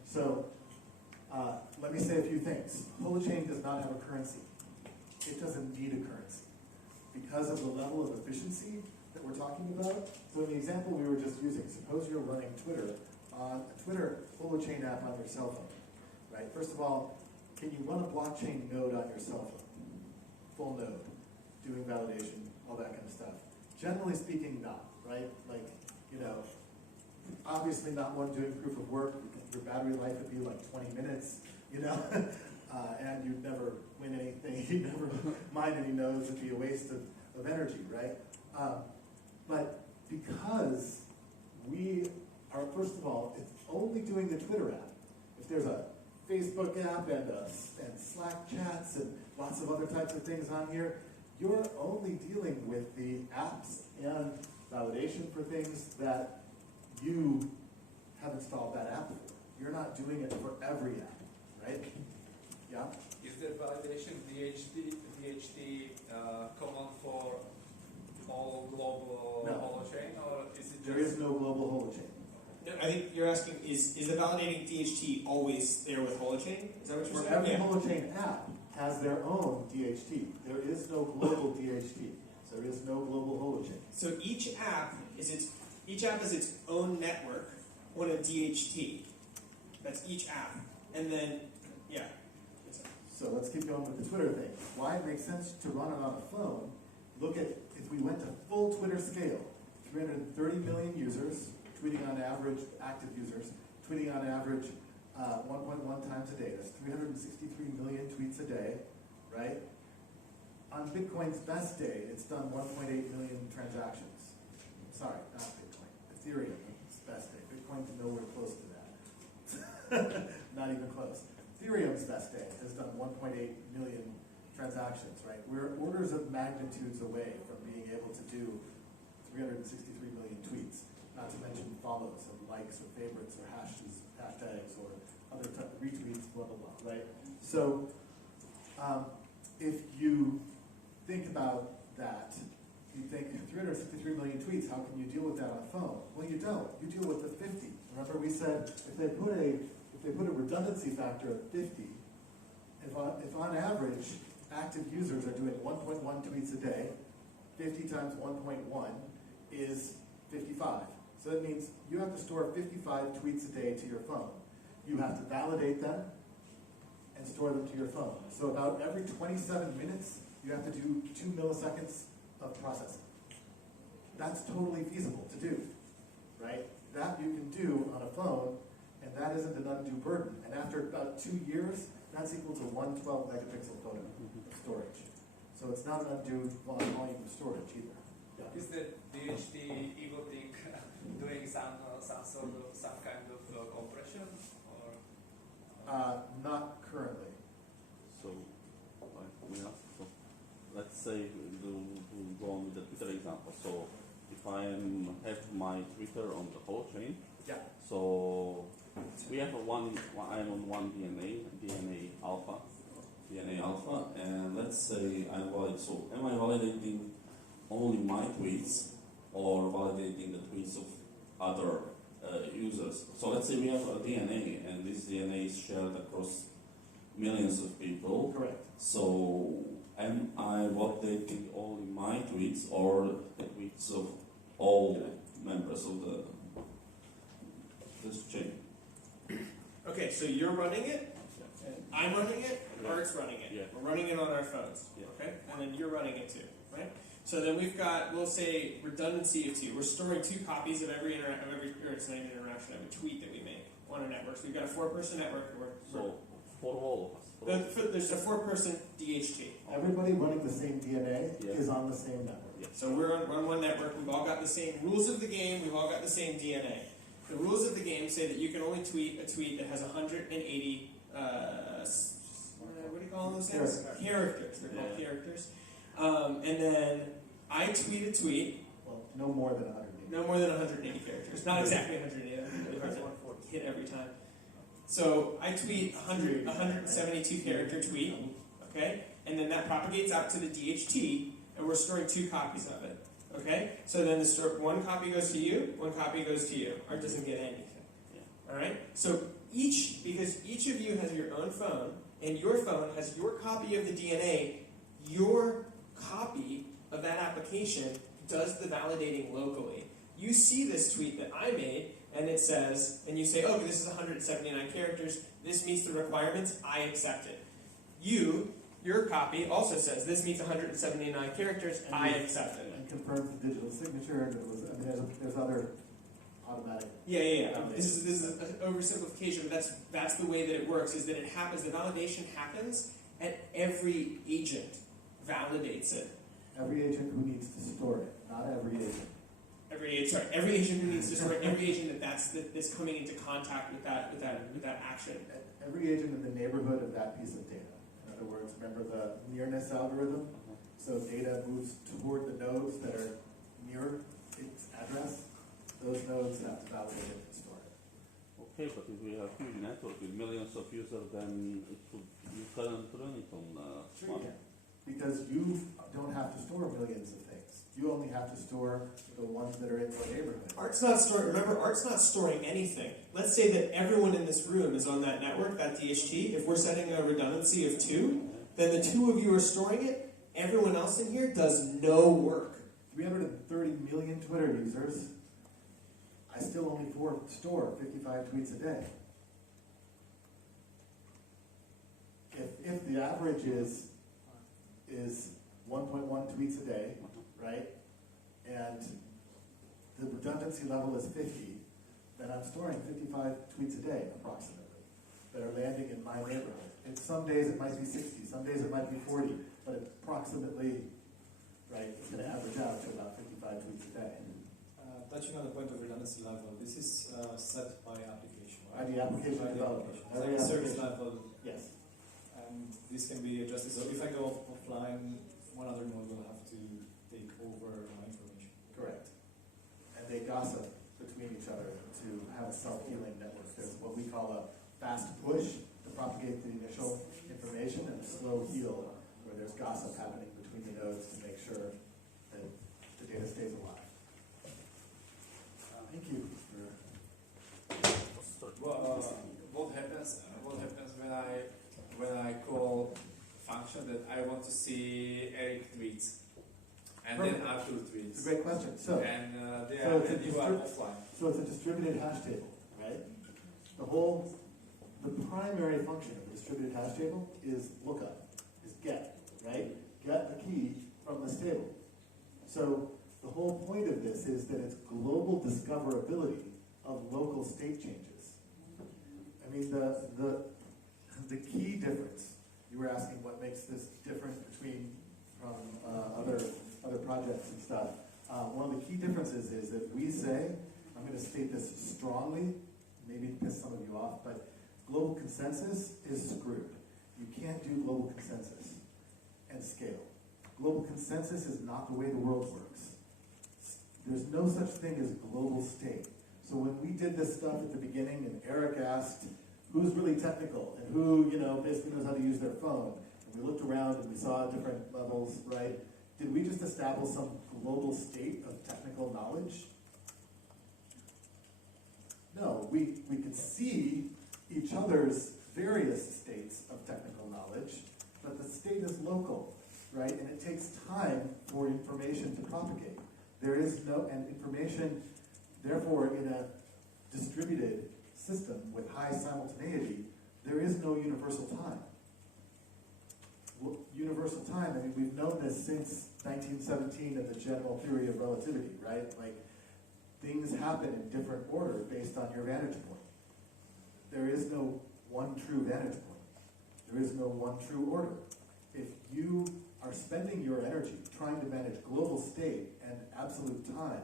So, let me say a few things. Holochain does not have a currency. It doesn't need a currency because of the level of efficiency that we're talking about. So in the example we were just using, suppose you're running Twitter on a Twitter Holochain app on your cell phone, right? First of all, can you run a blockchain node on your cell phone? Full node, doing validation, all that kind of stuff. Generally speaking, not, right? Like, obviously not one doing proof of work. Your battery life would be like 20 minutes, and you'd never win anything. You'd never mine any nodes. It'd be a waste of energy, right? But because we are, first of all, it's only doing the Twitter app. If there's a Facebook app and Slack chats and lots of other types of things on here, you're only dealing with the apps and validation for things that you have installed that app for. You're not doing it for every app, right? Yeah? Is there validation DHT common for all global Holochain, or is it just... There is no global Holochain. No, I think you're asking, is the validating DHT always there with Holochain? Is that what you're For saying? every Holochain app has their own DHT. There is no global DHT. There is no global Holochain. So each app is its own network on a DHT. That's each app. And then, yeah. So let's keep going with the Twitter thing. Why it makes sense to run it on a phone we went to full Twitter scale, 330 million users, tweeting on average, active users, tweeting on average 1.1 times a day. That's 363 million tweets a day, right? On Bitcoin's best day, it's done 1.8 million transactions. Sorry, not Bitcoin. Ethereum's best day. Bitcoin's nowhere close to that. Not even close. Ethereum's best day has done 1.8 million transactions, right? We're orders of magnitudes away from being able to do 363 million tweets, not to mention follows and likes or favorites or hashtags or other retweets, blah, blah, blah, right? So if you think about that, you think 363 million tweets, how can you deal with that on a phone? Well, you don't. You deal with the 50. Remember we said if they put a redundancy factor of 50, if on average active users are doing 1.1 tweets a day, 50 times 1.1 is 55. So that means you have to store 55 tweets a day to your phone. You have to validate them and store them to your phone. So about every 27 minutes, you have to do 2 milliseconds of processing. That's totally feasible to do, right? That you can do on a phone, and that isn't an undue burden. And after about 2 years, that's equal to 112 megapixel photo of storage. So it's not an undue volume of storage either. Yeah. Is the DHT e-voting doing some kind of compression or? Not currently. So, let's say we'll go on with the Twitter example. So, if I have my Twitter on the Holochain, Yeah. so we have I'm on one DNA alpha, and let's say I validate. So, am I validating only my tweets or validating the tweets of other users? So let's say we have a DNA, and this DNA is shared across millions of people. Correct. So am I validating only my tweets or the tweets of all members of this chain? Okay, so you're running it, I'm running it, Art's running it. Yeah. We're running it on our phones. Yeah. Okay? And then you're running it too, right? So then we've got, we'll say, redundancy of 2. We're storing 2 copies of every or it's not even interaction, of a tweet that we make on a network. So we've got a 4-person network. So for all of us. There's a 4-person DHT. Everybody running the same DNA Yeah. is on the same network. Yeah. So we're on one network. We've all got the same rules of the game. We've all got the same DNA. The rules of the game say that you can only tweet a tweet that has 180, what do you call those things? Characters. They're called characters. And then I tweet a tweet. Well, no more than 180. No more than 180 characters. Not exactly 180. Really hard to hit every time. So I tweet 172 character tweet, okay? And then that propagates out to the DHT, and we're storing 2 copies of it, okay? So then one copy goes to you, 1 copy goes to you. Art doesn't get anything, all right? So because each of you has your own phone, and your phone has your copy of the DNA, your copy of that application does the validating locally. You see this tweet that I made, and it says, and you say, oh, this is 179 characters, this meets the requirements, I accept it. Your copy also says, this meets 179 characters, and I accept it. And confirms the digital signature, and there's other automatic. Yeah. This is an oversimplification, but that's the way that it works, is that it happens, the validation happens at every agent validates it. Every agent who needs to store it, not every agent. Every agent who needs to store it, every agent that's coming into contact with that action. Every agent in the neighborhood of that piece of data. In other words, remember the nearness algorithm? So data moves toward the nodes that are near its address. Those nodes have to validate it and store it. Okay, but if we have a huge network with millions of users, then you can't run it on Sure you can. Because you don't have to store millions of things. You only have to store the ones that are in your neighborhood. Art's not storing anything. Let's say that everyone in this room is on that network, that DHT. If we're setting a redundancy of 2, then the 2 of you are storing it. Everyone else in here does no work. 330 million Twitter users. I still only store 55 tweets a day. If the average is 1.1 tweets a day, right? and the redundancy level is 50, then I'm storing 55 tweets a day, approximately, that are landing in my neighborhood. And some days it might be 60, some days it might be 40, but approximately, right, it's going to average out to about 55 tweets a day. Touching on the point of redundancy level, this is set by application, By right? the application By the developer. application. Every Like service application. level, Yes. and this can be adjusted. So if I go offline, one other node will have to take over my information. Correct. And they gossip between each other to have a self-healing network. There's what we call a fast push to propagate the initial information, and a slow heal where there's gossip happening between the nodes to make sure that the data stays alive. Thank you. What happens when I call a function that I want to see Eric tweets and then Arthur tweets? It's a great question. So, and it's a you are offline. So it's a distributed hash table, right? The primary function of the distributed hash table is lookup, is get, right? Get the key from this table. So the whole point of this is that it's global discoverability of local state changes. I mean, the key difference, you were asking what makes this different between other projects and stuff. One of the key differences is that we say, I'm going to state this strongly, maybe piss some of you off, but global consensus is screwed. You can't do global consensus and scale. Global consensus is not the way the world works. There's no such thing as global state. So when we did this stuff at the beginning and Eric asked who's really technical and who, basically knows how to use their phone, and we looked around and we saw different levels, right? Did we just establish some global state of technical knowledge? No, we could see each other's various states of technical knowledge, but the state is local, right? And it takes time for information to propagate. There is and information, therefore, in a distributed system with high simultaneity, there is no universal time. Universal time, I mean, we've known this since 1917 and the general theory of relativity, right? Like, things happen in different order based on your vantage point. There is no one true vantage point. There is no one true order. If you are spending your energy trying to manage global state and absolute time,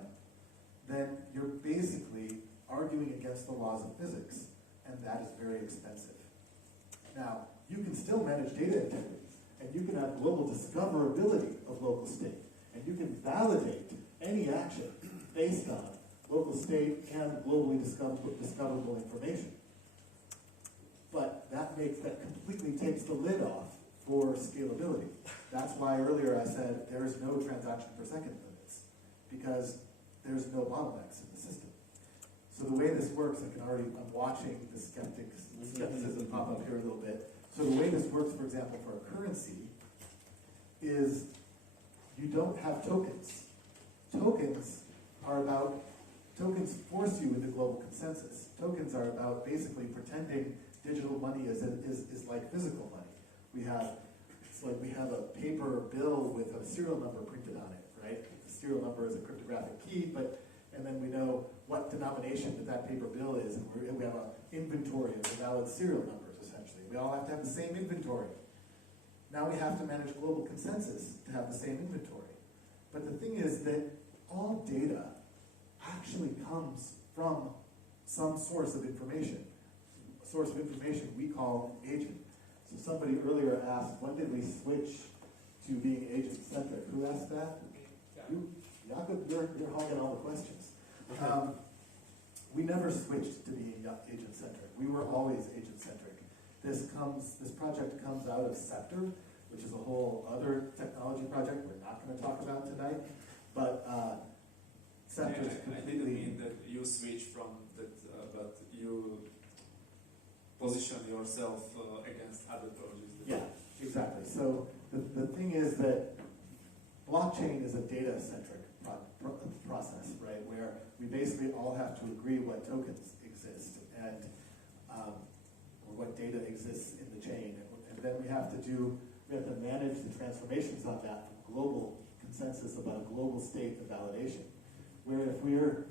then you're basically arguing against the laws of physics, and that is very expensive. Now, you can still manage data integrity, and you can have global discoverability of local state, and you can validate any action based on local state and globally discoverable information. But that completely takes the lid off for scalability. That's why earlier I said there is no transaction per second limits, because there's no bottlenecks in the system. So the way this works, I'm watching the skepticism pop up here a little bit. So the way this works, for example, for a currency, is you don't have tokens. Tokens force you into global consensus. Tokens are about basically pretending digital money is like physical money. It's like we have a paper bill with a serial number printed on it, right? The serial number is a cryptographic key, and then we know what denomination that paper bill is, and we have an inventory of the valid serial numbers, essentially. We all have to have the same inventory. Now we have to manage global consensus to have the same inventory. But the thing is that all data actually comes from some source of information. A source of information we call an agent. So somebody earlier asked, when did we switch to being agent-centric? Who asked that? You? Jakob, you're hogging all the questions. We never switched to being agent-centric. We were always agent-centric. This project comes out of Scepter, which is a whole other technology project we're not going to talk about tonight. But Scepter is completely... I didn't mean that you switch from that, but you position yourself against other projects. Yeah, exactly. So the thing is that blockchain is a data-centric process, right? Where we basically all have to agree what tokens exist and or what data exists in the chain, and then we have to manage the transformations on that from global consensus about a global state of validation. Where if we're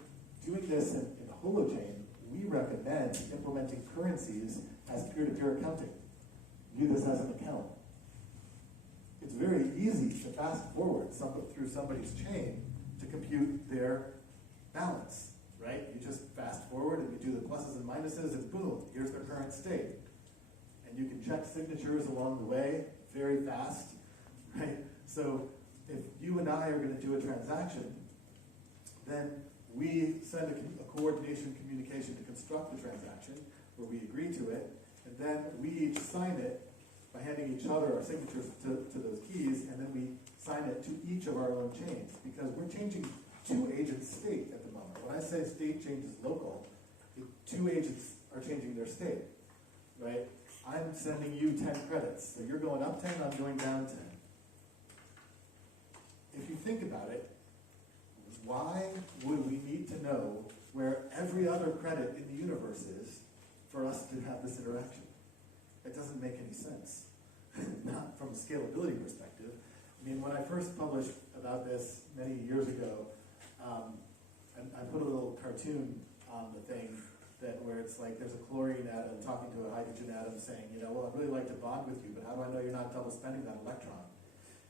doing this in a holochain, we recommend implementing currencies as peer-to-peer accounting. View this as an account. It's very easy to fast forward through somebody's chain to compute their balance, right? You just fast forward and you do the pluses and minuses and boom, here's their current state. And you can check signatures along the way very fast, right? So if you and I are going to do a transaction, then we send a coordination communication to construct the transaction where we agree to it, and then we each sign it by handing each other our signatures to those keys, and then we sign it to each of our own chains, because we're changing two agents' state at the moment. When I say state changes local, the two agents are changing their state, right? I'm sending you 10 credits, so you're going up 10, I'm going down 10. If you think about it, why would we need to know where every other credit in the universe is for us to have this interaction? It doesn't make any sense, not from a scalability perspective. I mean, when I first published about this many years ago, I put a little cartoon on the thing where it's like there's a chlorine atom talking to a hydrogen atom saying, well, I'd really like to bond with you, but how do I know you're not double spending that electron?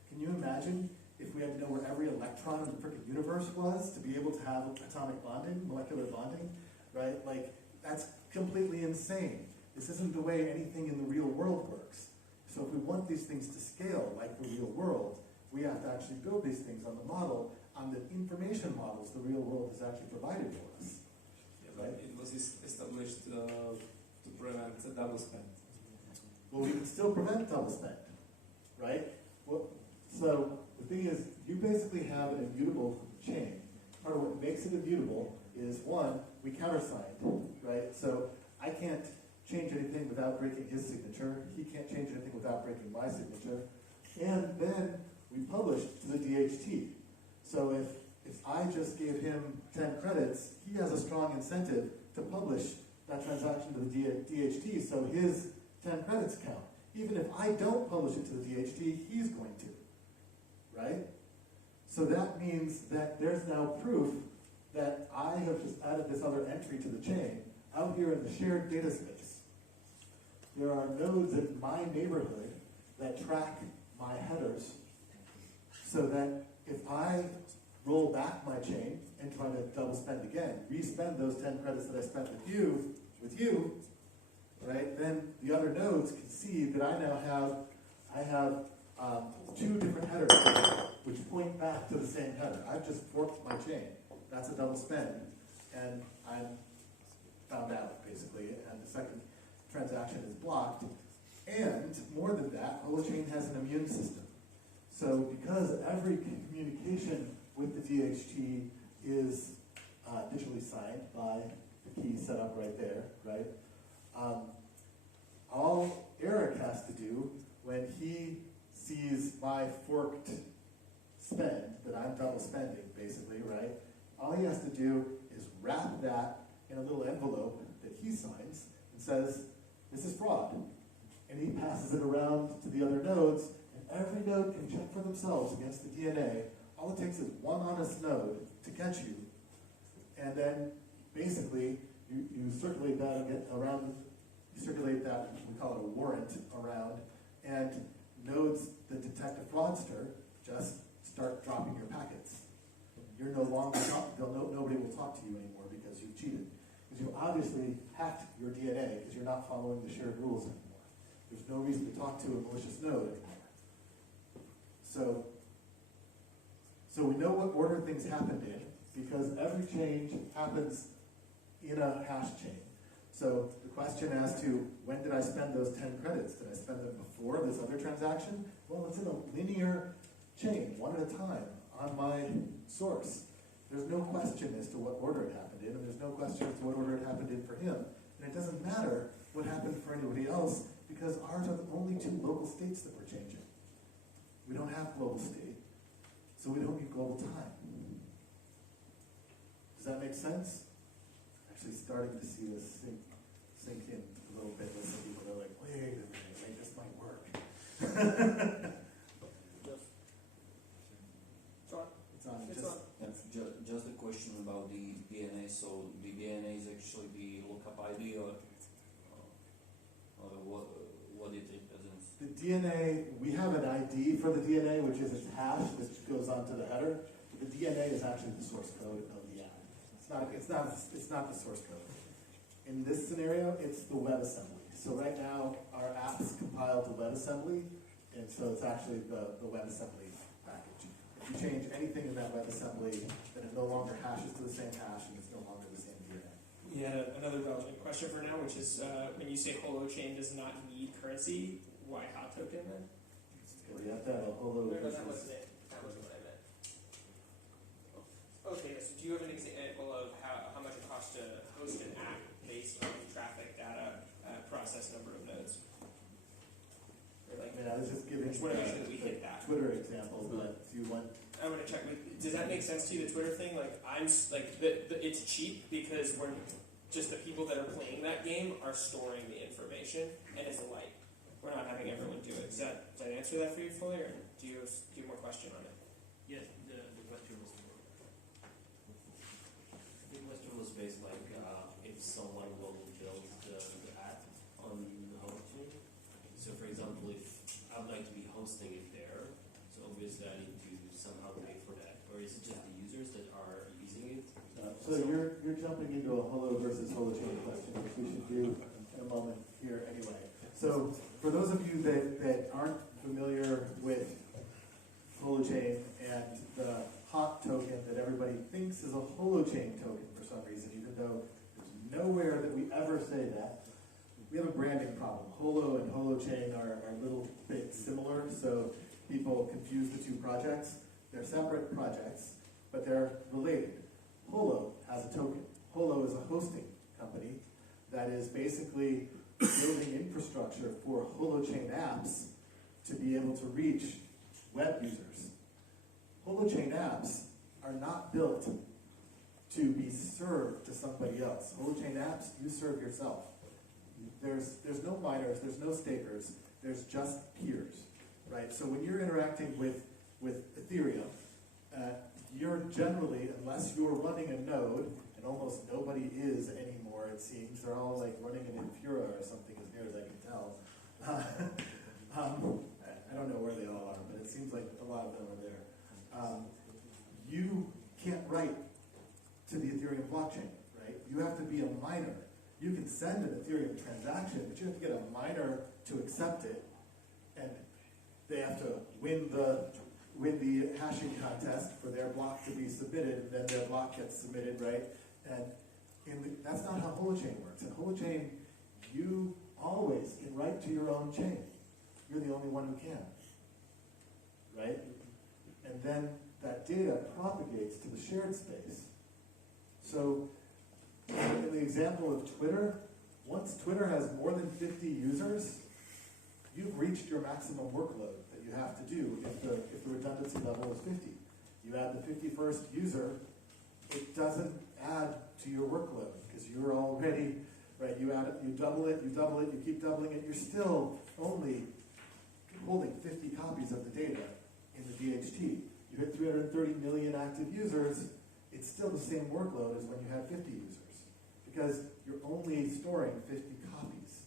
Can you imagine if we had to know where every electron in the freaking universe was to be able to have atomic bonding, molecular bonding, right? Like, that's completely insane. This isn't the way anything in the real world works. So if we want these things to scale like the real world, we have to actually build these things on the model, on the information models the real world has actually provided for us. Yeah, right? It was established to prevent double spend. Well, we can still prevent double spend, right? Well, so the thing is, you basically have an immutable chain. Part of what makes it immutable is, one, we countersigned, right? So I can't change anything without breaking his signature. He can't change anything without breaking my signature. And then we publish to the DHT. So if I just gave him 10 credits, he has a strong incentive to publish that transaction to the DHT, so his 10 credits count. Even if I don't publish it to the DHT, he's going to, right? So that means that there's now proof that I have just added this other entry to the chain out here in the shared data space. There are nodes in my neighborhood that track my headers, so that if I roll back my chain and try to double spend again, re-spend those 10 credits that I spent with you, right? Then the other nodes can see that I have two different headers which point back to the same header. I've just forked my chain. That's a double spend, and I'm found out basically, and the second transaction is blocked. And more than that, Holochain has an immune system. So because every communication with the DHT is digitally signed by the key set up right there, right? All Eric has to do when he sees my forked spend, that I'm double spending, basically, right? All he has to do is wrap that in a little envelope that he signs and says, this is fraud. And he passes it around to the other nodes, and every node can check for themselves against the DNA. All it takes is one honest node to catch you, and then basically you circulate that around. You circulate that, we call it a warrant, around, and nodes that detect a fraudster just start dropping your packets. You're no longer nobody will talk to you anymore because you've cheated. Because you obviously hacked your DNA because you're not following the shared rules anymore. There's no reason to talk to a malicious node anymore. So we know what order things happened in because every change happens in a hash chain. So the question as to when did I spend those 10 credits? Did I spend them before this other transaction? Well, it's in a linear chain, one at a time, on my source. There's no question as to what order it happened in, and there's no question as to what order it happened in for him. And it doesn't matter what happened for anybody else, because ours are the only two local states that we're changing. We don't have global state, so we don't need global time. Does that make sense? Actually starting to see this sink in a little bit with some people. They're like, wait a minute, this might work. It's on. It's Just Just a question about the DNA. So the DNA is actually the lookup ID, or what it represents? the DNA. We have an ID for the DNA, which is its hash, which goes onto the header. The DNA is actually the source code of the app. It's not the source code. In this scenario, it's the WebAssembly. So right now, our app's compiled to WebAssembly, and so it's actually the WebAssembly package. If you change anything in that WebAssembly, then it no longer hashes to the same hash, and it's no longer the same DNA. We had another relevant question for now, which is when you say Holochain does not need currency, why hot token then? So you have to have a holo. No, that wasn't it. That wasn't what I meant. Okay, so do you have an example of how much it costs to host an app based on traffic data, process number of nodes? Or like, I was just giving I just want to make sure that we hit that. Twitter example, but if you want, I'm gonna check. Does that make sense to you? The Twitter thing, like it's cheap because we're just the people that are playing that game are storing the information, and it's light. We're not having everyone do it. Does that answer that for you fully, or do you have more question on it? Yes, the question was based like if someone will build the app on Holochain. So for example, if I would like to be hosting it there, so obviously I need to somehow pay for that, or is it just the users that are using it? so you're jumping into a holo versus holochain question, which we should do in a moment here anyway. So for those of you that aren't familiar with holochain and the hot token that everybody thinks is a holochain token for some reason, even though there's nowhere that we ever say that, we have a branding problem. Holo and holochain are a little bit similar, so people confuse the two projects. They're separate projects, but they're related. Holo has a token. Holo is a hosting company that is basically building infrastructure for holochain apps to be able to reach web users. Holochain apps are not built to be served to somebody else. Holochain apps, you serve yourself. There's no miners, there's no stakers, there's just peers, right? So when you're interacting with Ethereum, you're generally, unless you're running a node, and almost nobody is anymore, it seems, they're all like running an Infura or something as near as I can tell. I don't know where they all are, but it seems like a lot of them are there. You can't write to the Ethereum blockchain, right? You have to be a miner. You can send an Ethereum transaction, but you have to get a miner to accept it, and they have to win the hashing contest for their block to be submitted, and then their block gets submitted, right? And that's not how Holochain works. In Holochain, you always can write to your own chain. You're the only one who can, right? And then that data propagates to the shared space. So in the example of Twitter, once Twitter has more than 50 users, you've reached your maximum workload that you have to do if the redundancy level is 50. You add the 51st user, it doesn't add to your workload because you're already, right, you add it, you double it, you keep doubling it, you're still only holding 50 copies of the data in the DHT. You hit 330 million active users, it's still the same workload as when you had 50 users because you're only storing 50 copies.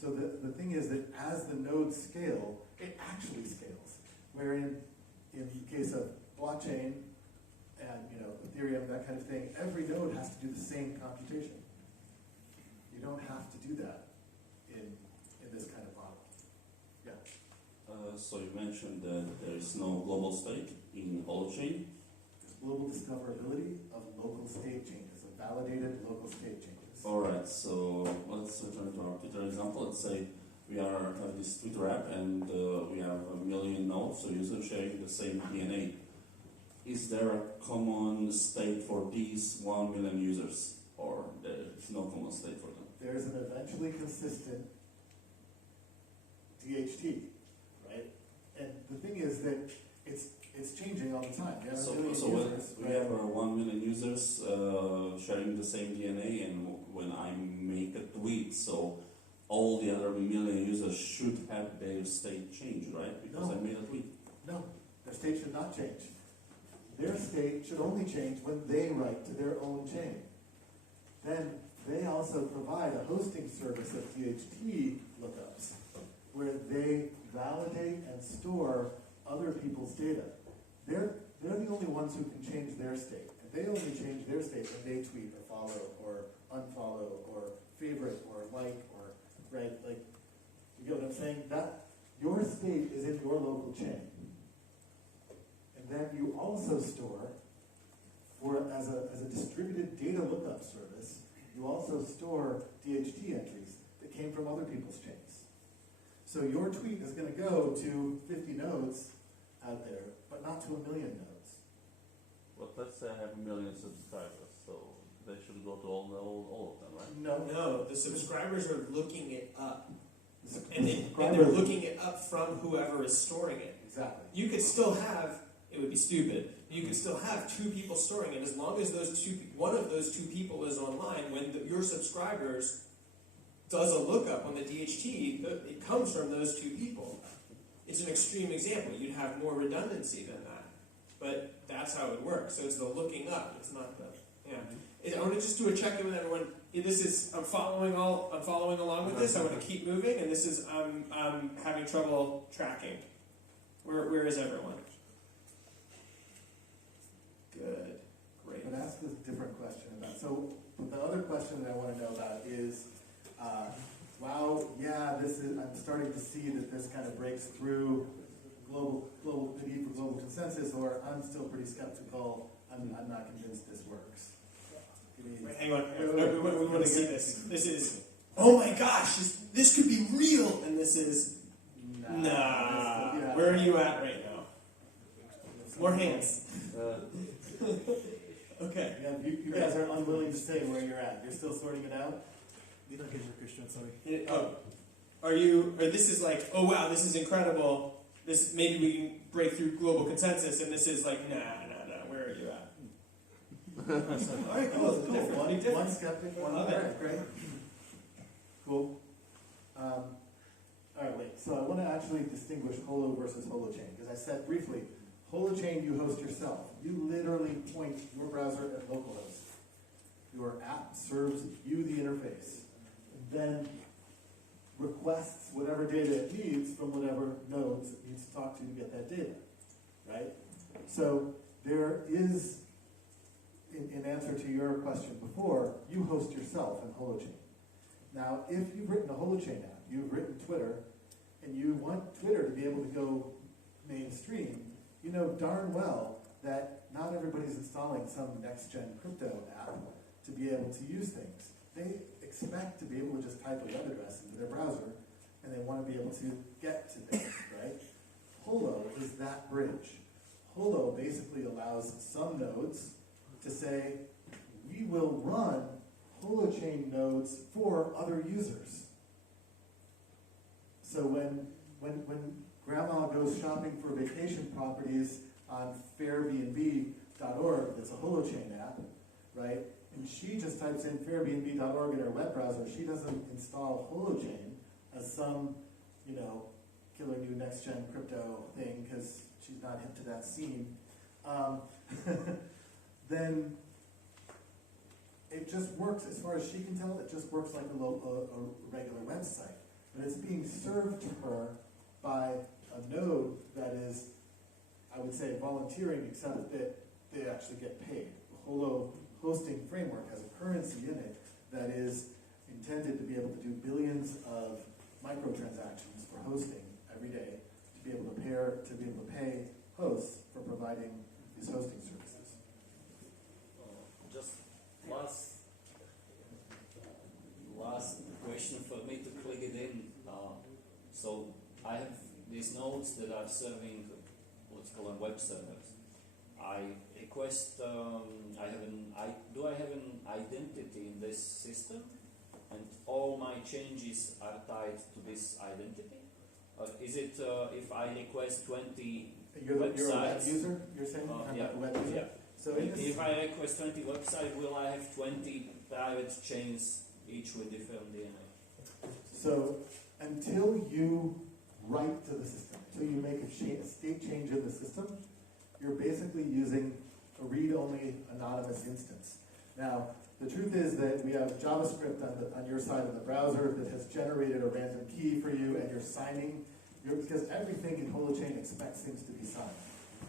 So the thing is that as the nodes scale, it actually scales. Wherein in the case of blockchain and Ethereum, that kind of thing, every node has to do the same computation. You don't have to do that in this kind of model. Yeah. So you mentioned that there is no global state in Holochain. There's global discoverability of local state changes, of validated local state changes. All right. So let's return to our Twitter example. Let's say we have this Twitter app and we have 1 million nodes, so users sharing the same DNA. Is there a common state for these 1 million users, or there's no common state for them? There's an eventually consistent DHT, right? And the thing is that it's changing all the time. You have So, 1 million so users, we have 1 million users sharing the same DNA, and when I make a tweet, so all the other 1 million users should have their state changed, right? Because No. I made a tweet. No, their state should not change. their state should only change when they write to their own chain. Then they also provide a hosting service of DHT lookups, where they validate and store other people's data. They're the only ones who can change their state. And they only change their state when they tweet or follow or unfollow or favorite or like or, right? Like, you get what I'm saying? That your state is in your local chain. And then you also store, as a distributed data lookup service, you also store DHT entries that came from other people's chains. So your tweet is going to go to 50 nodes out there, but not to 1 million nodes. Well, let's say I have 1 million subscribers, so they should go to all of them, right? No, the subscribers are looking it up. The And subscribers- they're looking it up from whoever is storing it. Exactly. You could still have, it would be stupid, you could still have 2 people storing it as long as one of those 2 people is online. When your subscribers does a lookup on the DHT, it comes from those 2 people. It's an extreme example. You'd have more redundancy than that. But that's how it works. So it's the looking up. It's not the, yeah. I want to just do a check-in with everyone. I'm following along with this. I want to keep moving, and this is, I'm having trouble tracking. Where is everyone? Good. Great. I'm going to ask this different question about. So the other question that I want to know about is, wow, yeah, I'm starting to see that this kind of breaks through the need for global consensus, or I'm still pretty skeptical. I'm not convinced this works. Wait, hang on. We want to see this. This is, oh my gosh, this could be real, and this is, nah. Yeah. Where are you at right now? More hands. Okay. Yeah, you guys are unwilling to say where you're at. You're still sorting it out? Christian, sorry. This is like, oh wow, this is incredible. This, maybe we can break through global consensus, and this is like, nah, where are you at? All right, cool. One skeptic, one Love it. alright, great. Cool. All right, wait. So I want to actually distinguish Holo versus Holochain, because I said briefly, Holochain you host yourself. You literally point your browser at localhost. Your app serves you the interface, and then requests whatever data it needs from whatever nodes it needs to talk to get that data, right? So there is, in answer to your question before, you host yourself in Holochain. Now, if you've written a Holochain app, you've written Twitter, and you want Twitter to be able to go mainstream, you know darn well that not everybody's installing some next-gen crypto app to be able to use things. They expect to be able to just type a web address into their browser, and they want to be able to get to things, right? Holo is that bridge. Holo basically allows some nodes to say, we will run Holochain nodes for other users. So when grandma goes shopping for vacation properties on fairbnb.org, that's a Holochain app, right? And she just types in fairbnb.org in her web browser. She doesn't install Holochain as some, killer new next-gen crypto thing because she's not hip to that scene. Then it just works, as far as she can tell, it just works like a regular website. But it's being served to her by a node that is, I would say, volunteering, except that they actually get paid. The Holo hosting framework has a currency in it that is intended to be able to do billions of microtransactions for hosting every day, to be able to pay hosts for providing these hosting services. Just last question for me to click it in. So I have these nodes that are serving what's called web servers. I request, do I have an identity in this system, and all my changes are tied to this identity? Is it if I request 20 You're a web websites? user, you're saying? Yeah. A web user? Yeah. So in this, If I request 20 websites, will I have 20 private chains, each with different DNA? so until you write to the system, until you make a state change in the system, you're basically using a read-only anonymous instance. Now, the truth is that we have JavaScript on your side of the browser that has generated a random key for you, and you're signing, because everything in Holochain expects things to be signed.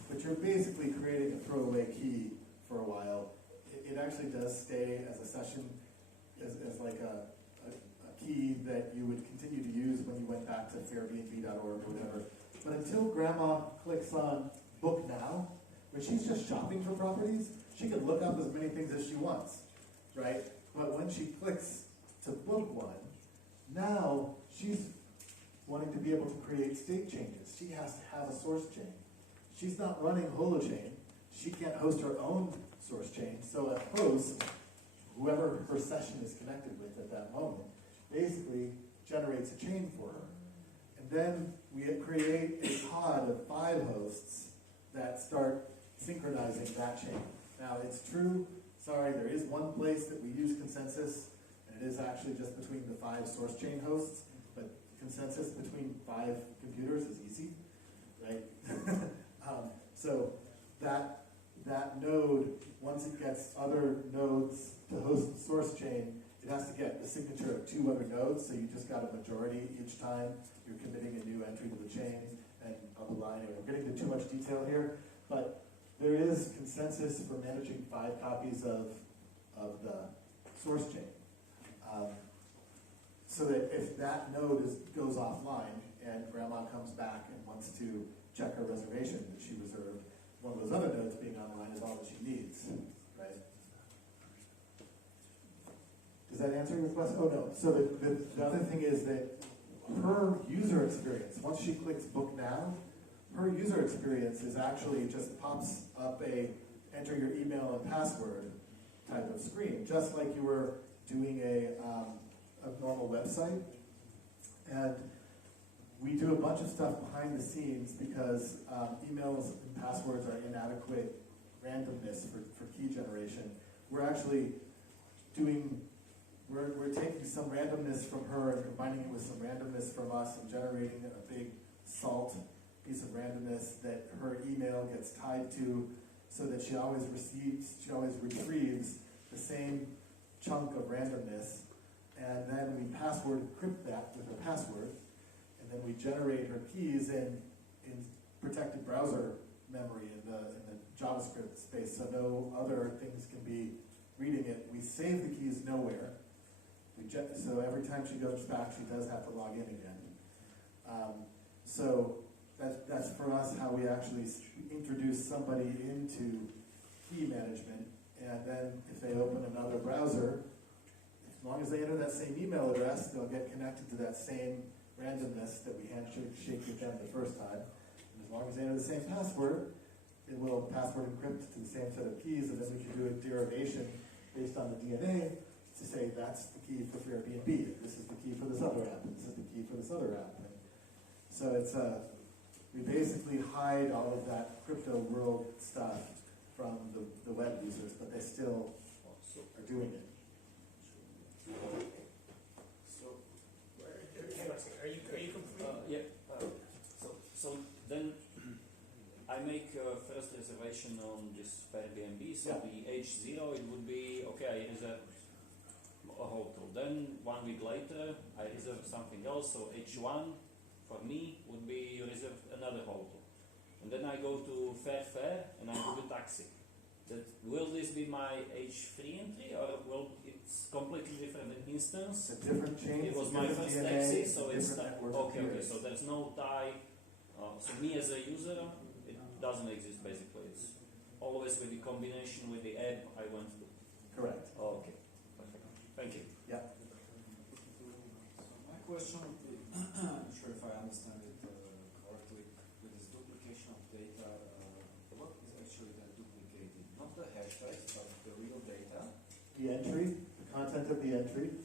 But you're basically creating a throwaway key for a while. It actually does stay as a session, as like a key that you would continue to use when you went back to fairbnb.org or whatever. But until grandma clicks on book now, when she's just shopping for properties, she can look up as many things as she wants, right? But when she clicks to book one, now she's wanting to be able to create state changes. She has to have a source chain. She's not running Holochain. She can't host her own source chain. So a host, whoever her session is connected with at that moment, basically generates a chain for her. And then we create a pod of 5 hosts that start synchronizing that chain. Now it's true, sorry, there is one place that we use consensus, and it is actually just between the 5 source chain hosts, but consensus between 5 computers is easy, right? So that node, once it gets other nodes to host the source chain, it has to get the signature of 2 other nodes, so you just got a majority each time you're committing a new entry to the chain, and blah, blah, blah. Anyway, we're getting into too much detail here, but there is consensus for managing 5 copies of the source chain. So that if that node goes offline and grandma comes back and wants to check her reservation that she reserved, one of those other nodes being online is all that she needs, right? Does that answer your question? Oh no. So the other thing is that her user experience, once she clicks book now, her user experience is actually just pops up a enter your email and password type of screen, just like you were doing a normal website. And we do a bunch of stuff behind the scenes because emails and passwords are inadequate randomness for key generation. We're actually doing, we're taking some randomness from her and combining it with some randomness from us and generating a big salt piece of randomness that her email gets tied to, so that she always retrieves the same chunk of randomness, and then we password encrypt that with her password, and then we generate her keys in protected browser memory in the JavaScript space, so no other things can be reading it. We save the keys nowhere, so every time she goes back, she does have to log in again. So that's for us how we actually introduce somebody into key management, and then if they open another browser, as long as they enter that same email address, they'll get connected to that same randomness that we handshake with them the first time. And as long as they enter the same password, it will password encrypt to the same set of keys, and then we can do a derivation based on the DNA to say that's the key for Airbnb, this is the key for this other app, and this is the key for this other app. And so it's we basically hide all of that crypto world stuff from the web users, but they still are doing it. So, hang on a second. Are you complete? So then I make first reservation on this Airbnb. So the H0 it would be okay. I reserve a hotel. Then 1 week later I reserve something else. So H1 for me would be you reserve another hotel, and then I go to Fair and I do the taxi. Will this be my H3 entry, or will it's completely different instance? It's a different chain. It was my first DNA, taxi, so it's network okay. peers. So there's no tie. So me as a user, it doesn't exist basically. It's always with the combination with the app I went to. Correct. Okay, perfect. Thank you. Yeah. So my question would be, I'm not sure if I understand it correctly, with this duplication of data, what is actually then duplicated? Not the hashtags, but the real data. The entry, the content of the entry,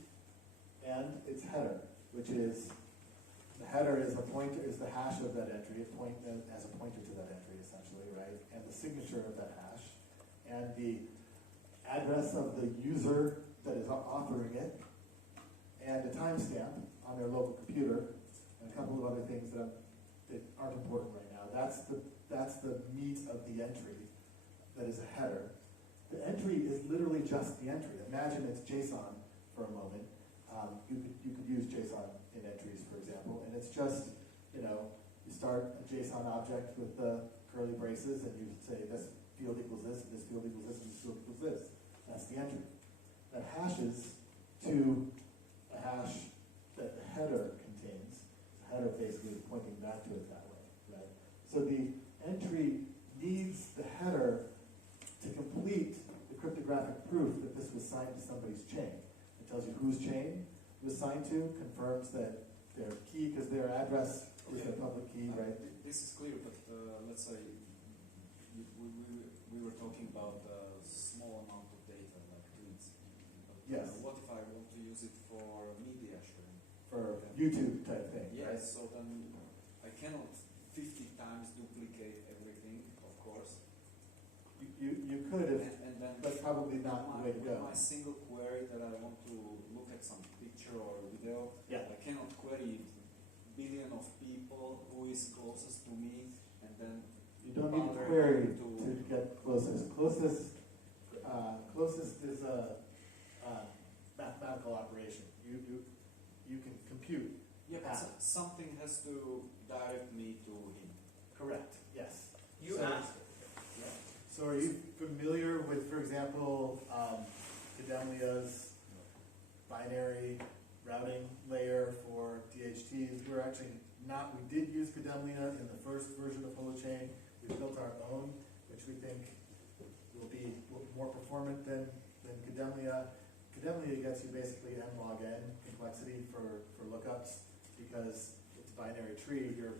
and its header, which is the header is the hash of that entry, as a pointer to that entry essentially, right? And the signature of that hash, and the address of the user that is authoring it, and a timestamp on their local computer, and a couple of other things that aren't important right now. That's the meat of the entry. that is a header. The entry is literally just the entry. Imagine it's JSON for a moment. You could use JSON in entries, for example, and it's just, you start a JSON object with the curly braces, and you say this field equals this, and this field equals this, and this field equals this. That's the entry. That hashes to a hash that the header contains. The header basically is pointing back to it that way, right? So the entry needs the header to complete the cryptographic proof that this was signed to somebody's chain. It tells you whose chain it was signed to, confirms that their key, because their address is their public key, right? This is clear, but let's say we were talking about a small amount of data, like tweets. Yes. What if I want to use it for media sharing? For YouTube type thing, Yes, right? so then I cannot 50 times duplicate everything, of course. You could have, And then but probably not the way to go. my single query that I want to look at some picture or video, Yeah. I cannot query billion of people who is closest to me, and then You don't need to bother query to- to get closest. Closest is a mathematical operation. You can compute. yeah, but something has to direct me to him. Correct. Yes. You So- asked. So are you familiar with, for example, Kademlia's binary routing layer for DHTs? We're actually not, we did use Kademlia in the first version of Holochain. We built our own, which we think will be more performant than Kademlia. Kademlia gets you basically n log n complexity for lookups, because it's a binary tree. You're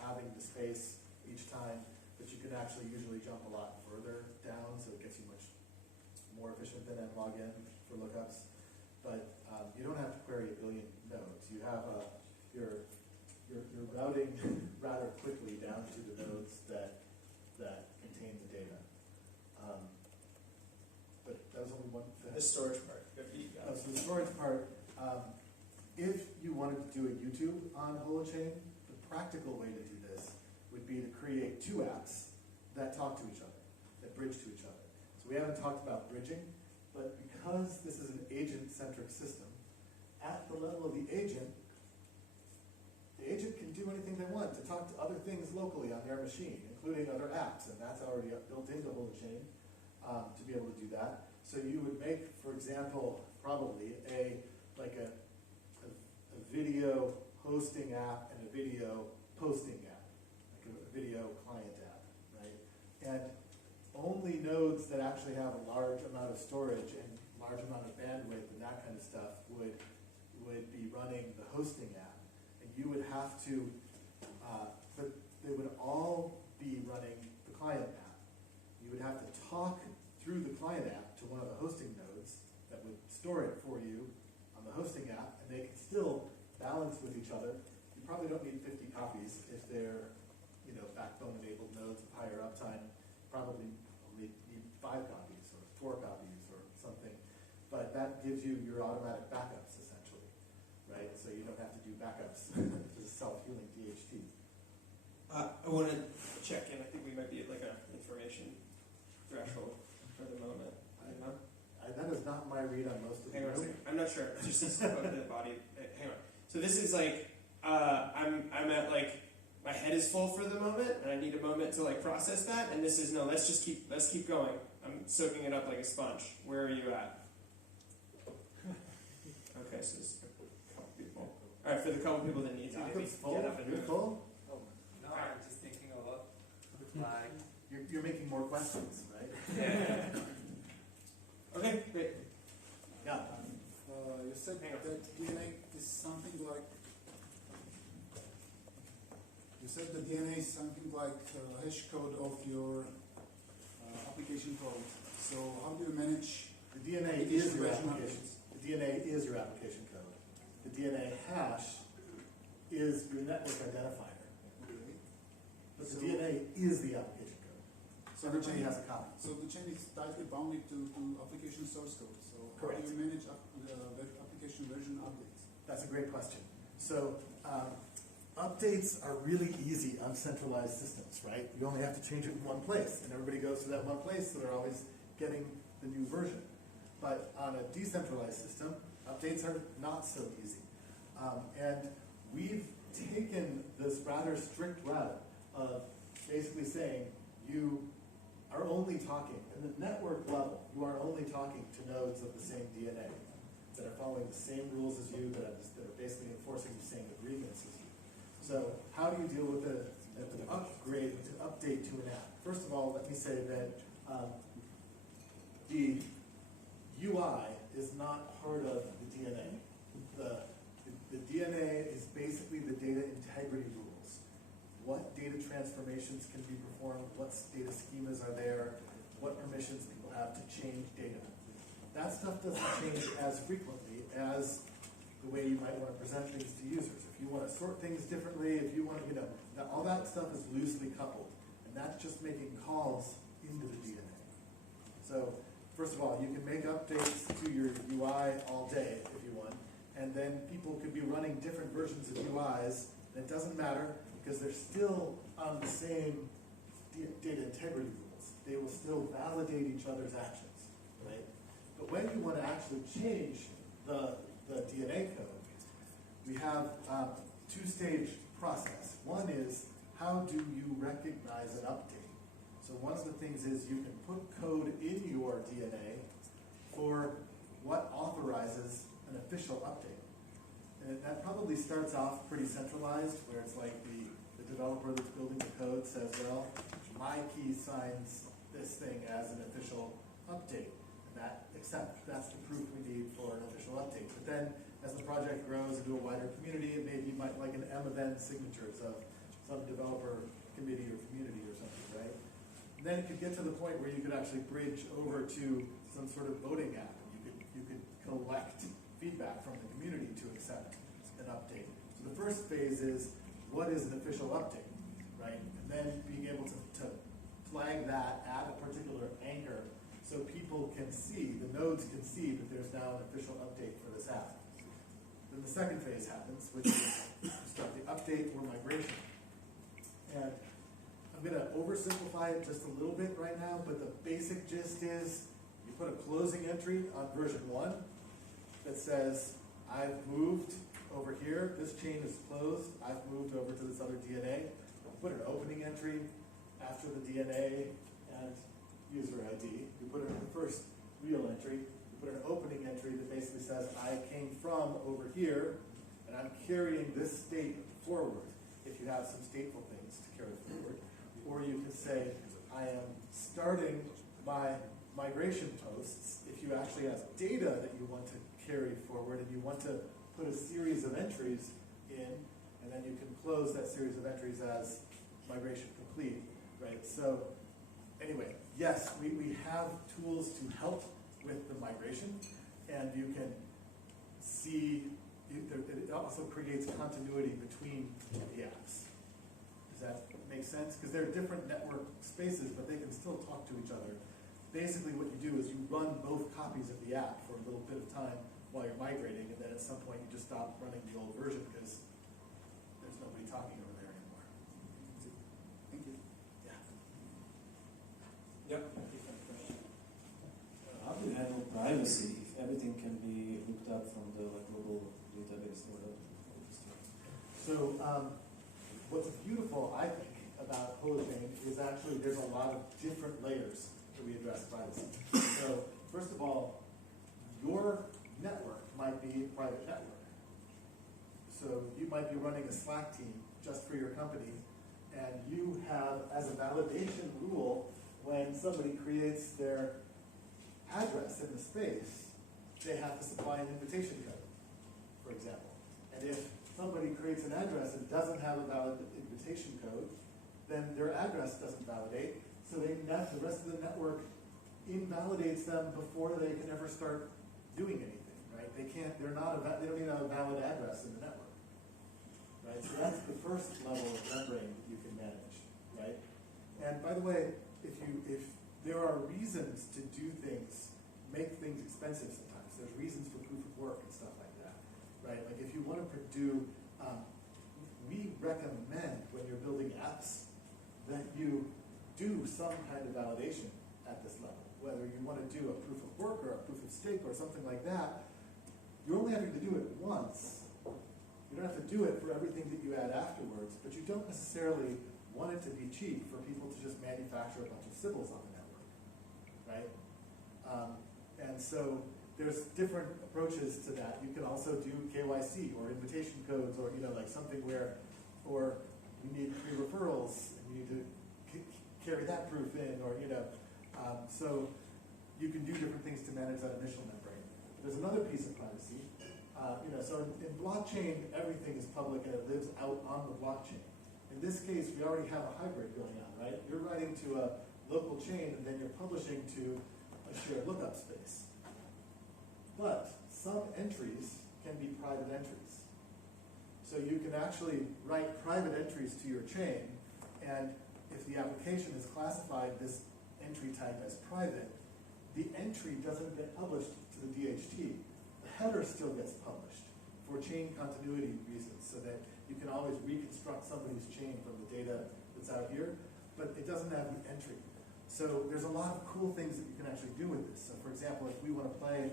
having the space each time, but you can actually usually jump a lot further down, so it gets you much more efficient than n log n for lookups. But you don't have to query a billion nodes. You have you're routing rather quickly down to the nodes that contain the data. But that was only one thing. The storage part. So the storage part, if you wanted to do a YouTube on Holochain, the practical way to do this would be to create two apps that talk to each other, that bridge to each other. So we haven't talked about bridging, but because this is an agent-centric system, at the level of the agent can do anything they want to talk to other things locally on their machine, including other apps, and that's already built into Holochain to be able to do that. So you would make, for example, probably a video hosting app and a video posting app, like a video client app, right? And only nodes that actually have a large amount of storage and large amount of bandwidth and that kind of stuff would be running the hosting app. And you would have to, but they would all be running the client app. You would have to talk through the client app to one of the hosting nodes that would store it for you on the hosting app, and they can still balance with each other. You probably don't need 50 copies if they're, backbone-enabled nodes with higher uptime. Probably only need 5 copies or 4 copies or something. But that gives you your automatic backups, essentially, right? So you don't have to do backups to the self-healing DHT. I want to check in. I think we might be at like an information threshold for the moment. I don't know. That is not my read on most of the Hang on a room. second. I'm not sure. It's just about the body. Hang on. So this is like I'm at like my head is full for the moment, and I need a moment to like process that. And this is no. Let's keep going. I'm soaking it up like a sponge. Where are you at? Okay, so it's a couple people. All right, for the couple people that need to maybe Jacob's full? get up and You're move. full? No, I'm just thinking a lot. Like, You're making more questions, right? Yeah. Okay, great. Yeah. You said Hang on. that DNA is something like. You said the DNA is something like hash code of your application code. So how do you manage The DNA is your application. The DNA is your application code. The DNA hash is your network identifier. Okay. But the So- DNA is the application code. So Everybody has a copy. So the chain is tightly bounded to application source code. So Correct. how do you manage application version updates? That's a great question. So updates are really easy on centralized systems, right? You only have to change it in one place, and everybody goes to that one place, so they're always getting the new version. But on a decentralized system, updates are not so easy. And we've taken this rather strict route of basically saying you are only talking, at the network level, you are only talking to nodes of the same DNA that are following the same rules as you, that are basically enforcing the same agreements as you. So how do you deal with an upgrade, to update to an app? First of all, let me say that the UI is not part of the DNA. The DNA is basically the data integrity rules. What data transformations can be performed, what data schemas are there, what permissions people have to change data. That stuff doesn't change as frequently as the way you might want to present things to users. If you want to sort things differently, if you want to, all that stuff is loosely coupled. And that's just making calls into the DNA. So, first of all, you can make updates to your UI all day if you want. And then people could be running different versions of UIs, and it doesn't matter because they're still on the same data integrity rules. They will still validate each other's actions, right? But when you want to actually change the DNA code, we have a two-stage process. One is, how do you recognize an update? So one of the things is you can put code in your DNA for what authorizes an official update. And that probably starts off pretty centralized, where it's like the developer that's building the code says, well, my key signs this thing as an official update. And that's the proof we need for an official update. But then, as the project grows into a wider community, it maybe might like an M-event signatures of some developer committee or community or something, right? And then it could get to the point where you could actually bridge over to some sort of voting app. And you could collect feedback from the community to accept an update. So the first phase is, what is an official update, right? And then being able to flag that at a particular anchor so people can see, the nodes can see that there's now an official update for this app. Then the second phase happens, which is start the update or migration. And I'm going to oversimplify it just a little bit right now, but the basic gist is you put a closing entry on version 1 that says, I've moved over here, this chain is closed, I've moved over to this other DNA. Put an opening entry after the DNA and user ID. You put it in the first real entry. You put an opening entry that basically says, I came from over here, and I'm carrying this state forward, if you have some stateful things to carry forward. Or you can say, I am starting my migration posts, if you actually have data that you want to carry forward, and you want to put a series of entries in, and then you can close that series of entries as migration complete, right? So anyway, yes, we have tools to help with the migration, and you can see, it also creates continuity between the apps. Does that make sense? Because they're different network spaces, but they can still talk to each other. Basically what you do is you run both copies of the app for a little bit of time while you're migrating, and then at some point you just stop running the old version because there's nobody talking over there anymore. Thank you. Yeah. Yep. How do you handle privacy if everything can be hooked up from the global database or the So what's beautiful, I think, about Holochain is actually there's a lot of different layers that we address privacy. So first of all, your network might be a private network. So you might be running a Slack team just for your company, and you have, as a validation rule, when somebody creates their address in the space, they have to supply an invitation code, for example. And if somebody creates an address and doesn't have a valid invitation code, then their address doesn't validate, so the rest of the network invalidates them before they can ever start doing anything, right? They don't even have a valid address in the network, right? So that's the first level of membrane you can manage, right? And by the way, if there are reasons to do things, make things expensive sometimes. There's reasons for proof of work and stuff like that, right? Like if you want to do we recommend when you're building apps that you do some kind of validation at this level. Whether you want to do a proof of work or a proof of stake or something like that, you're only having to do it once. You don't have to do it for everything that you add afterwards, but you don't necessarily want it to be cheap for people to just manufacture a bunch of symbols on the network, right? And so there's different approaches to that. You can also do KYC or invitation codes, or like something where, or you need 3 referrals and you need to carry that proof in, or so you can do different things to manage that initial membrane. There's another piece of privacy. So in blockchain, everything is public and it lives out on the blockchain. In this case, we already have a hybrid going on, right? You're writing to a local chain and then you're publishing to a shared lookup space. But some entries can be private entries. So you can actually write private entries to your chain, and if the application has classified this entry type as private, the entry doesn't get published to the DHT. The header still gets published for chain continuity reasons, so that you can always reconstruct somebody's chain from the data that's out here, but it doesn't have the entry. So there's a lot of cool things that you can actually do with this. So for example, if we want to play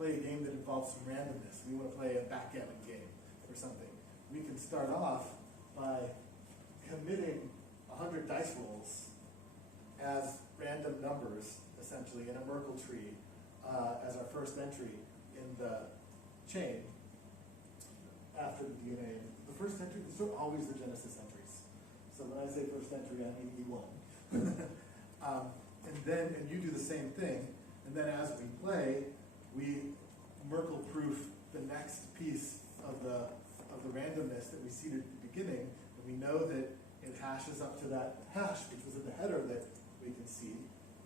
a game that involves some randomness, we want to play a backgammon game or something, we can start off by committing 100 dice rolls as random numbers, essentially, in a Merkle tree as our first entry in the chain after the DNA. The first entry, these are always the Genesis entries. So when I say first entry, I mean E1. And you do the same thing, and then as we play, we Merkle proof the next piece of the randomness that we seeded at the beginning, and we know that it hashes up to that hash, which was in the header that we can see,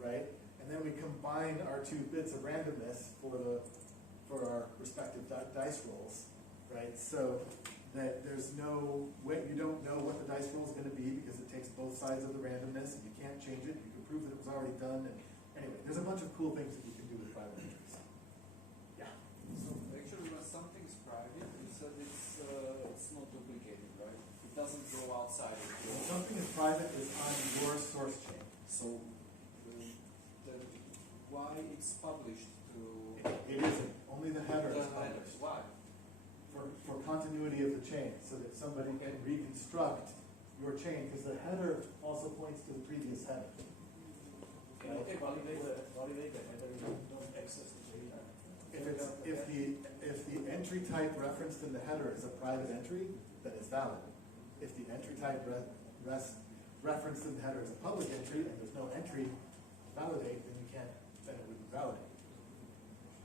right? And then we combine our 2 bits of randomness for our respective dice rolls, right? So that there's no way, you don't know what the dice roll is going to be because it takes both sides of the randomness, and you can't change it. You can prove that it was already done. And anyway, there's a bunch of cool things that you can do with private entries. Yeah. So actually, when something is private, you said it's not duplicated, right? It doesn't go outside of your. When something is private, is on your source chain. So why it's published to? It isn't. Only the header is published. Why? For continuity of the chain, so that somebody can reconstruct your chain, because the header also points to the previous header. Okay, validate the header, don't access the data. If the entry type referenced in the header is a private entry, then it's valid. If the entry type referenced in the header is a public entry and there's no entry to validate, then it wouldn't validate.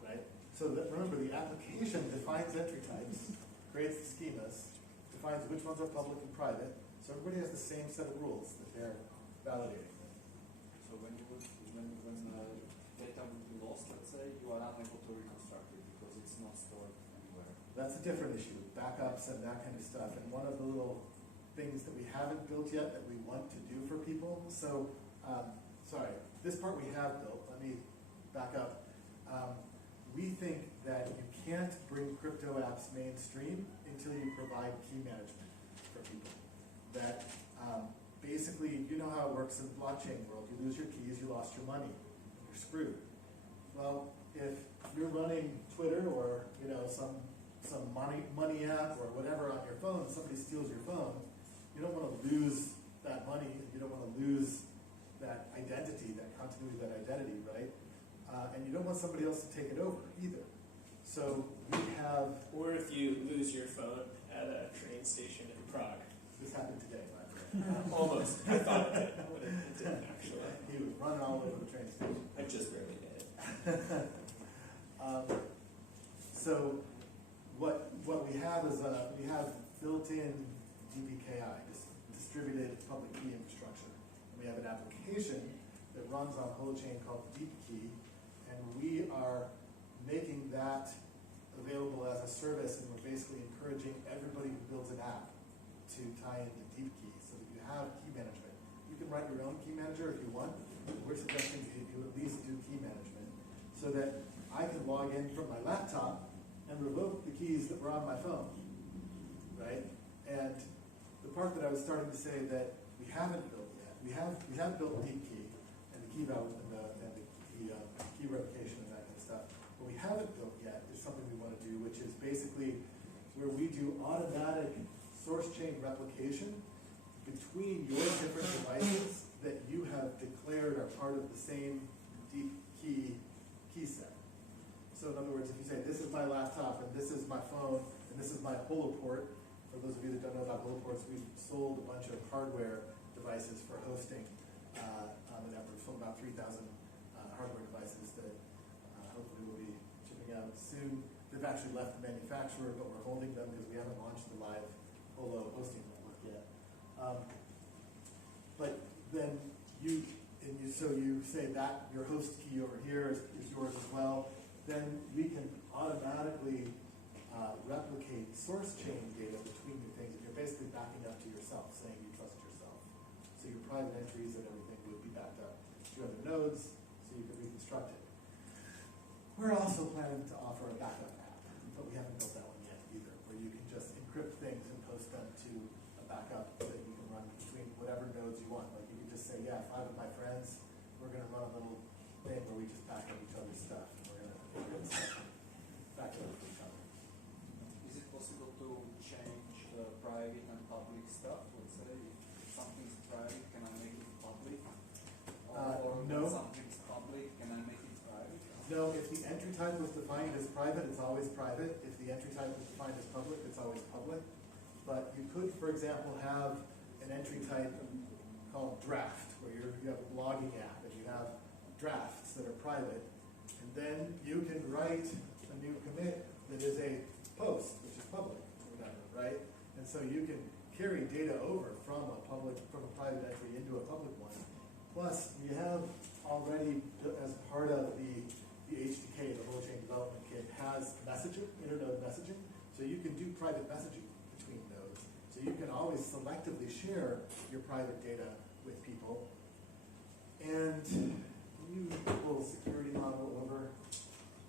Right? So remember, the application defines entry types, creates the schemas, defines which ones are public and private, so everybody has the same set of rules that they're validating. So when data would be lost, let's say, you are unable to reconstruct it because it's not stored anywhere. That's a different issue, backups and that kind of stuff. And one of the little things that we haven't built yet that we want to do for people. So, sorry, this part we have built. Let me back up. We think that you can't bring crypto apps mainstream until you provide key management for people. That basically, you know how it works in the blockchain world. You lose your keys, you lost your money, you're screwed. Well, if you're running Twitter or some money app or whatever on your phone, somebody steals your phone, you don't want to lose that money, you don't want to lose that identity, that continuity of that identity, right? And you don't want somebody else to take it over either. So we have... Or if you lose your phone at a train station in Prague. This happened today, by the way. Almost. I thought it did, but it didn't actually. He was running all over the train station. I just barely did. So what we have is we have built-in DPKI, distributed public key infrastructure. And we have an application that runs on Holochain called DeepKey, and we are making that available as a service, and we're basically encouraging everybody who builds an app to tie into DeepKey so that you have key management. You can write your own key manager if you want. We're suggesting that you at least do key management so that I can log in from my laptop and revoke the keys that were on my phone, right? And the part that I was starting to say that we haven't built yet. We have built deep key and the key value and the key replication and that kind of stuff. What we haven't built yet is something we want to do, which is basically where we do automatic source chain replication between your different devices that you have declared are part of the same deep key set. So in other words, if you say, this is my laptop, and this is my phone, and this is my Holoport, for those of you that don't know about Holoports, we've sold a bunch of hardware devices for hosting on the network, sold about 3,000 hardware devices that hopefully will be shipping out soon. They've actually left the manufacturer, but we're holding them because we haven't launched the live Holo hosting network yet. But then so you say that your host key over here is yours as well. Then we can automatically replicate source chain data between your things. And you're basically backing up to yourself, saying you trust yourself. So your private entries and everything would be backed up to other nodes, so you can reconstruct it. We're also planning to offer a backup app, but we haven't built that one yet either, where you can just encrypt things and post them to a backup that you can run between whatever nodes you want. Like you can just say, yeah, 5 of my friends, we're going to run a little thing where we just back up each other's stuff, and we're going to encrypt stuff back up to each other. Is it possible to change the private and public stuff? Let's say if something's private, can I make it public? Or no. When something's public, can I make it private? No, if the entry type was defined as private, it's always private. If the entry type was defined as public, it's always public. But you could, for example, have an entry type called draft, where you have a blogging app and you have drafts that are private. And then you can write a new commit that is a post, which is public, or whatever, right? And so you can carry data over from a private entry into a public one. Plus, we have already, as part of the HDK, the Holochain Development Kit, has messaging, internode messaging. So you can do private messaging between nodes. So you can always selectively share your private data with people. And you pull the security model over.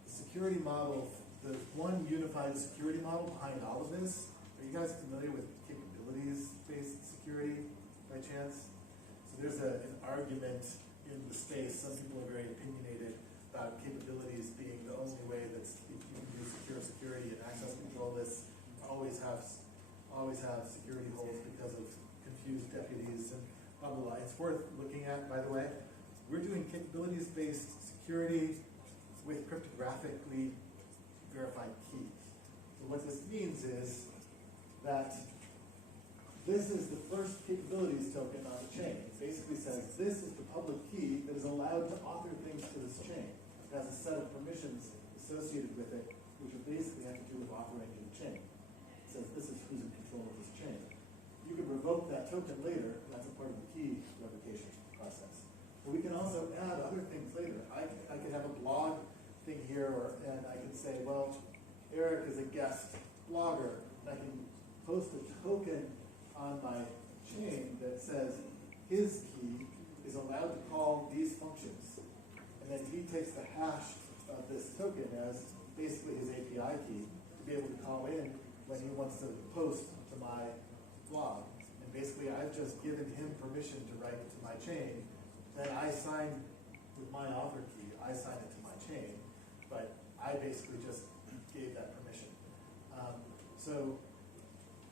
The security model, the one unified security model behind all of this, are you guys familiar with capabilities-based security by chance? So there's an argument in the space. Some people are very opinionated about capabilities being the only way that you can do secure security and access control lists. Always have security holes because of confused deputies and blah, blah, blah. It's worth looking at, by the way. We're doing capabilities-based security with cryptographically verified keys. So what this means is that this is the first capabilities token on the chain. It basically says this is the public key that is allowed to author things to this chain. It has a set of permissions associated with it, which will basically have to do with authoring to the chain. It says this is who's in control of this chain. You can revoke that token later, and that's a part of the key revocation process. But we can also add other things later. I could have a blog thing here, and I can say, well, Eric is a guest blogger, and I can post a token on my chain that says his key is allowed to call these functions. And then he takes the hash of this token as basically his API key to be able to call in when he wants to post to my blog. And basically I've just given him permission to write to my chain. Then I sign with my author key, I sign it to my chain, but I basically just gave that permission. So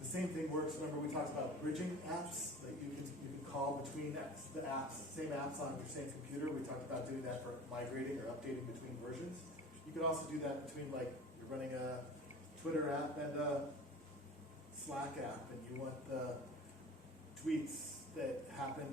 the same thing works. Remember we talked about bridging apps that you can call between apps, the apps, same apps on your same computer. We talked about doing that for migrating or updating between versions. You could also do that between, like, you're running a Twitter app and a Slack app, and you want the tweets that happen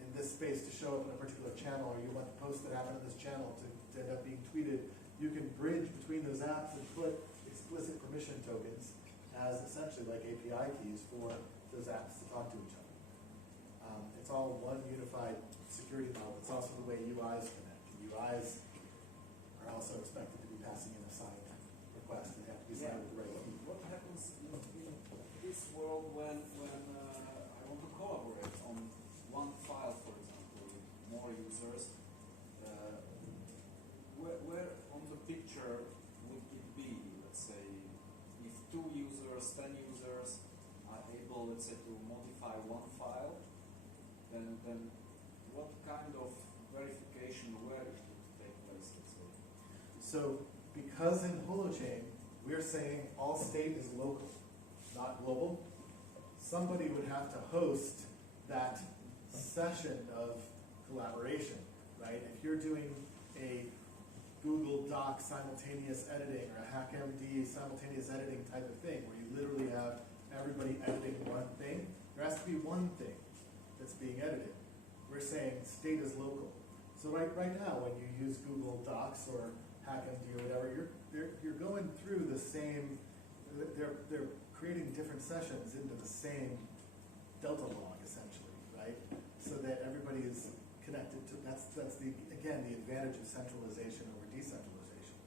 in this space to show up in a particular channel, or you want the posts that happen in this channel to end up being tweeted. You can bridge between those apps and put explicit permission tokens as essentially like API keys for those apps to talk to each other. It's all one unified security model. It's also the way UIs connect. UIs are also expected to be passing in a signed request. They have to be signed with the right key. What happens in this world when I want to collaborate on one file, for example, with more users? Where on the picture would it be? Let's say if 2 users, 10 users are able able, let's say, to modify one file, then what kind of verification where it would take place, let's say? So because in Holochain, we're saying all state is local, not global, somebody would have to host that session of collaboration, right? If you're doing a Google Doc simultaneous editing or a HackMD simultaneous editing type of thing, where you literally have everybody editing one thing, there has to be one thing that's being edited. We're saying state is local. So right now, when you use Google Docs or HackMD or whatever, you're going through the same. They're creating different sessions into the same delta log essentially, right? So that everybody is connected to. That's the advantage of centralization over decentralization.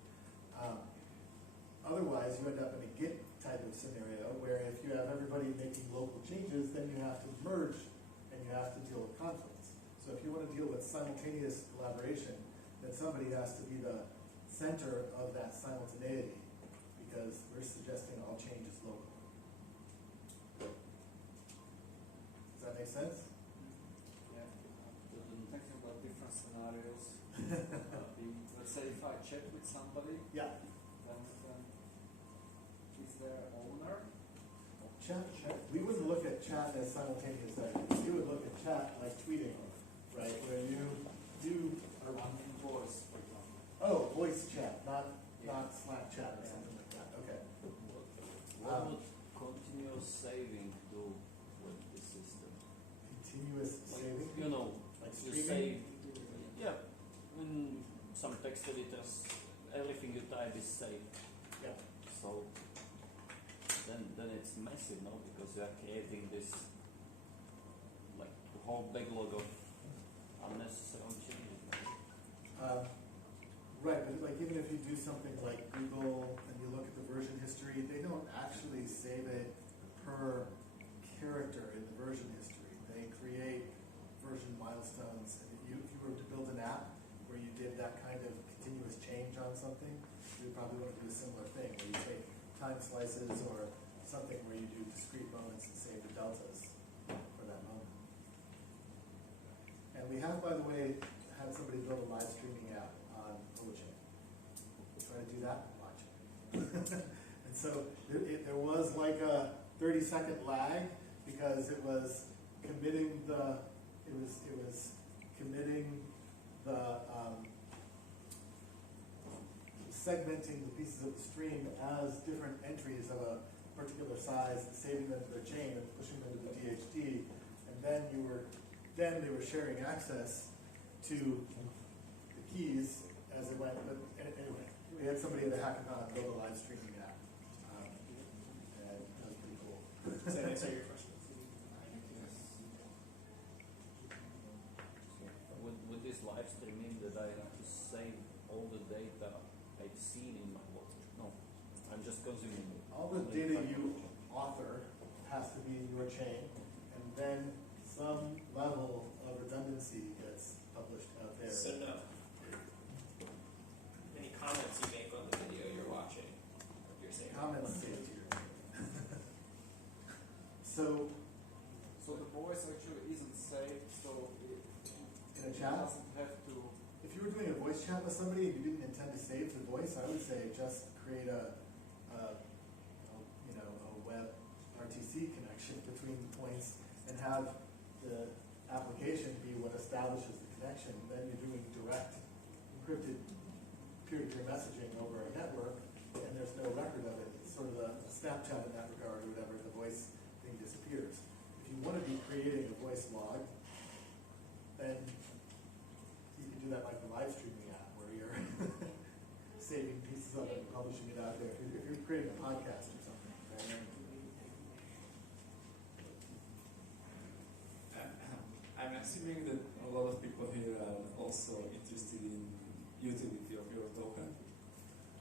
Otherwise, you end up in a Git type of scenario where if you have everybody making local changes, then you have to merge and you have to deal with conflicts. So if you want to deal with simultaneous collaboration, then somebody has to be the center of that simultaneity, because we're suggesting all change is local. Does that make sense? Yeah. Thinking about different scenarios. Let's say if I chat with somebody, Yeah. then is there owner? Chat. We wouldn't look at chat as simultaneous editing. We would look at chat like tweeting, right? Where you do. I'm in voice, for example. Oh, voice chat, not Slack chat or something like that. Okay. What would continuous saving do with the system? Continuous saving. You know, Like you streaming? save, yeah, in some text editors, everything you type is saved. Yeah. So then it's messy, no? Because you are creating this, like, the whole backlog of unnecessary changes. Right, but like even if you do something like Google and you look at the version history, they don't actually save it per character in the version history. They create version milestones. And if you were to build an app where you did that kind of continuous change on something, you would probably want to do a similar thing where you take time slices or something where you do discrete moments and save the deltas for that moment. And we have, by the way, had somebody build a live streaming app on Holochain. Try to do that, watch it. And so there was like a 30-second lag because it was committing the segmenting the pieces of the stream as different entries of a particular size and saving them to their chain and pushing them to the DHT, and then they were sharing access to the keys as it went. But anyway, we had somebody at the hackathon build a live streaming app, and that was pretty cool. Does that answer your question? With this live streaming, that I have to save all the data I've seen in my work. No, I'm just consuming it. All the data you author has to be in your chain, and then some level of redundancy gets published out there. So no. Any comments you make on the video you're watching, you're saying. Comments saved here. So the voice actually isn't saved, so it in a chat, doesn't have to. if you were doing a voice chat with somebody and you didn't intend to save the voice, I would say just create a web RTC connection between the points and have the application be what establishes the connection. Then you're doing direct encrypted peer-to-peer messaging over a network, and there's no record of it. It's sort of a Snapchat in that regard or whatever. The voice thing disappears. If you want to be creating a voice log, then you can do that like the live streaming app where you're saving pieces of it and publishing it out there. If you're creating a podcast or something, right? I'm assuming that a lot of people here are also interested in utility of your token.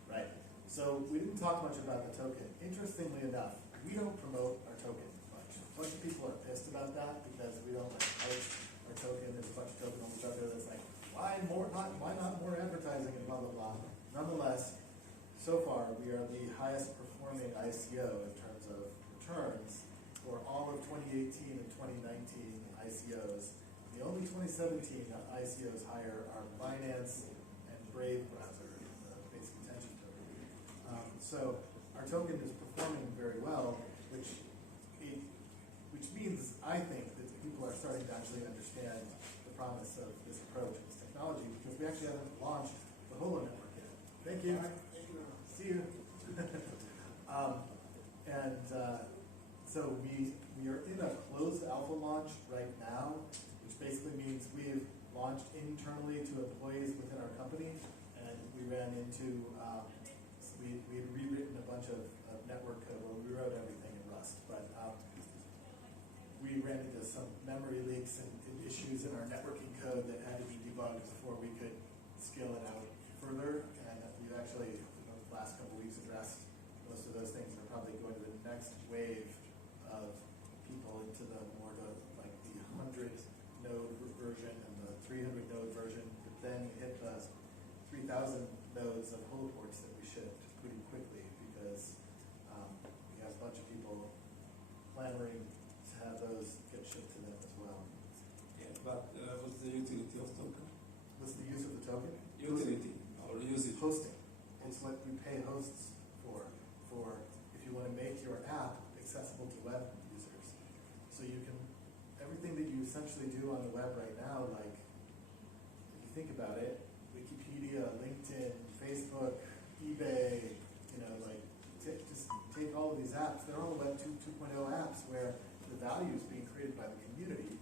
Right. So we didn't talk much about the token. Interestingly enough, we don't promote our token much. A bunch of people are pissed about that because we don't like post our token. There's a bunch of token holders out there that's like, why not more advertising and blah blah blah. Nonetheless, so far we are the highest performing ICO in terms of returns, for all of 2018 and 2019 ICOs. The only 2017 ICOs higher are Binance and Brave browser, basic attention token. So our token is performing very well, which means, I think, that people are starting to actually understand the promise of this approach, this technology, because we actually haven't launched the Holo network yet. Thank you. See you. So we are in a closed alpha launch right now, which basically means we've launched internally to employees within our company, and we ran into, we had rewritten a bunch of network code. Well, we wrote everything in Rust, but we ran into some memory leaks and issues in our networking code that had to be debugged before we could scale it out further. And we've actually, in the last couple of weeks, addressed most of those things, and are probably going to the next wave of people into the more like the 100 node version and the 300 node version, but then hit the 3,000 nodes of holoports that we shipped pretty quickly, because we have a bunch of people clamoring to have those get shipped to them as well. Yeah, but what's the utility of token? What's the use of the token? Utility or usage? Hosting. It's what you pay hosts for if you want to make your app accessible to web users. So you can, everything that you essentially do on the web right now, like, if you think about it, Wikipedia, LinkedIn, Facebook, eBay, just take all of these apps. They're all Web 2.0 apps where the value is being created by the community,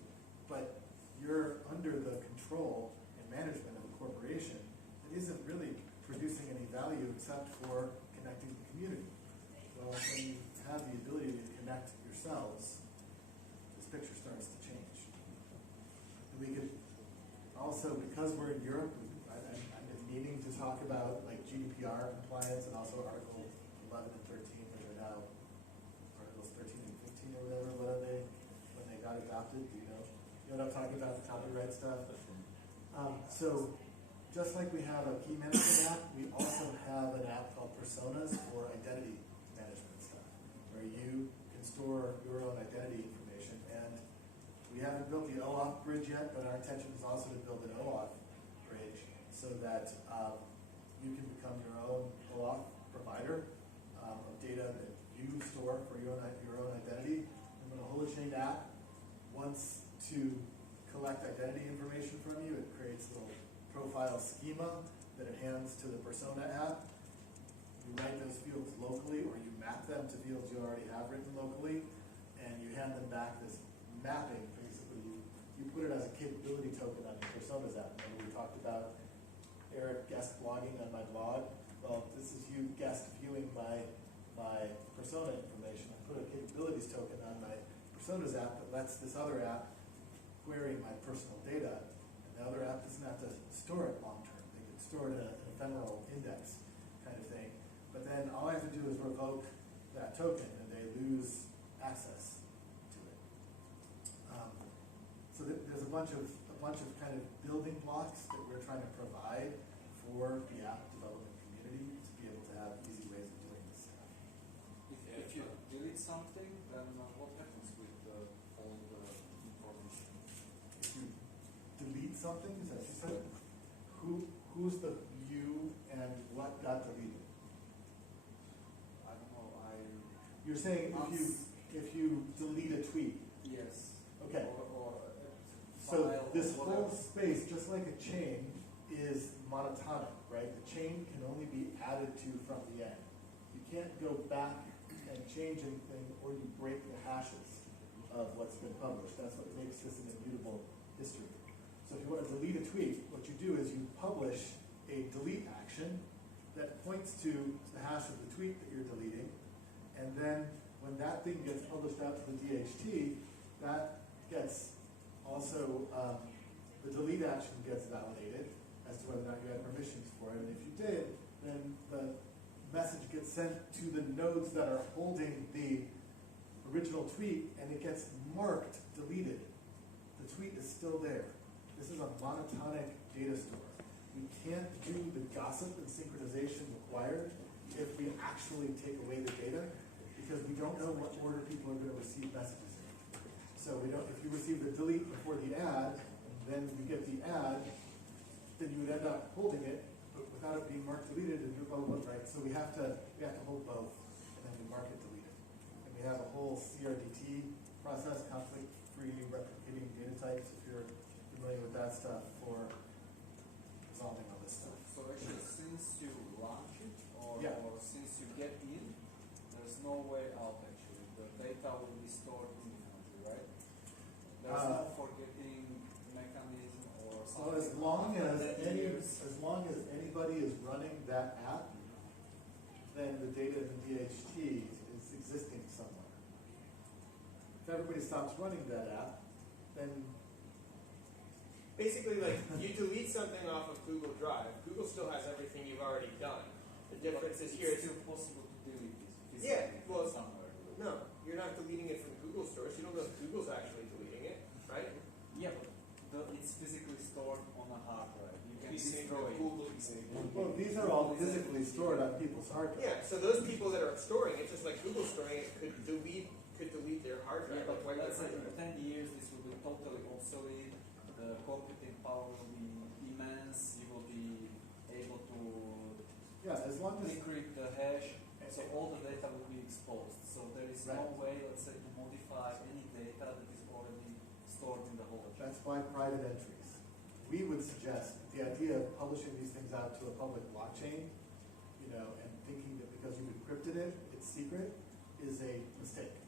but you're under the control and management of a corporation that isn't really producing any value except for connecting the community. Well, when you have the ability to connect yourselves, this picture starts to change. And we could also, because we're in Europe, I've been needing to talk about like GDPR compliance and also Article 11 and 13, which are now Articles 13 and 15 or whatever. What are they when they got adopted? Do you know? You know what I'm talking about, the copyright stuff? So just like we have a key management app, we also have an app called Personas for identity management stuff, where you can store your own identity information. And we haven't built the OAuth bridge yet, but our intention is also to build an OAuth bridge so that you can become your own OAuth provider of data that you store for your own identity. And when a Holochain app wants to collect identity information from you, it creates a little profile schema that it hands to the Persona app. You write those fields locally, or you map them to fields you already have written locally, and you hand them back this mapping. Basically, you put it as a capability token on your Personas app. Remember we talked about Eric guest blogging on my blog? Well, this is you guest viewing my Persona information. I put a capabilities token on my Personas app that lets this other app query my personal data, and the other app doesn't have to store it long term. They can store it in an ephemeral index kind of thing. But then all I have to do is revoke that token, and they lose access to it. So there's a bunch of kind of building blocks that we're trying to provide for the app development community to be able to have easy ways of doing this stuff. If you delete something, then what happens with all the information? If you delete something, is that what you said? Who's the you and what got deleted? I don't know. You're saying if you delete a tweet. Yes. Okay. Or So file this or whole whatever. space, just like a chain, is monotonic, right? The chain can only be added to from the end. You can't go back and change anything, or you break the hashes of what's been published. That's what makes this an immutable history. So if you want to delete a tweet, what you do is you publish a delete action that points to the hash of the tweet that you're deleting, and then when that thing gets published out to the DHT, that gets also, the delete action gets validated as to whether or not you had permissions for it. And if you did, then the message gets sent to the nodes that are holding the original tweet, and it gets marked deleted. The tweet is still there. This is a monotonic data store. We can't do the gossip and synchronization required if we actually take away the data, because we don't know what order people are going to receive messages in. So we don't. If you receive the delete before the add, then you get the add, then you would end up holding it, but without it being marked deleted, and you're right. So we have to hold both, and then we mark it deleted. And we have a whole CRDT process, conflict-free replicating data types. If you're familiar with that stuff for resolving all this stuff. So actually, since you launch it, Yeah. or since you get in, there's no way out actually. The data will be stored infinitely, right? There's no forgetting mechanism or So something. as long Years. as long as anybody is running that app, then the data in the DHT is existing somewhere. If everybody stops running that app, then Basically, like, you delete something off of Google Drive, Google still has everything you've already done. The difference is here, It's still possible to delete this Yeah, physically well, somewhere. no, you're not deleting it from Google stores. You don't know if Google's actually deleting it, right? Yeah, but it's physically stored on a hard drive. You can PC, destroy it. Google PC. well, these are all physically stored on people's hard drives. Yeah, so those people that are storing it, just like Google storing it, could delete their hard drive. Yeah, but like wipe let's their say hard drive. in 10 years this will be totally obsolete. The computing power will be immense. You will be able to Yeah, as long as decrypt the hash, so all the data will be exposed. So there is no way, let's say, to modify any data that is already stored in the Holochain. that's why private entries. We would suggest the idea of publishing these things out to a public blockchain, and thinking that because you've encrypted it, it's secret, is a mistake.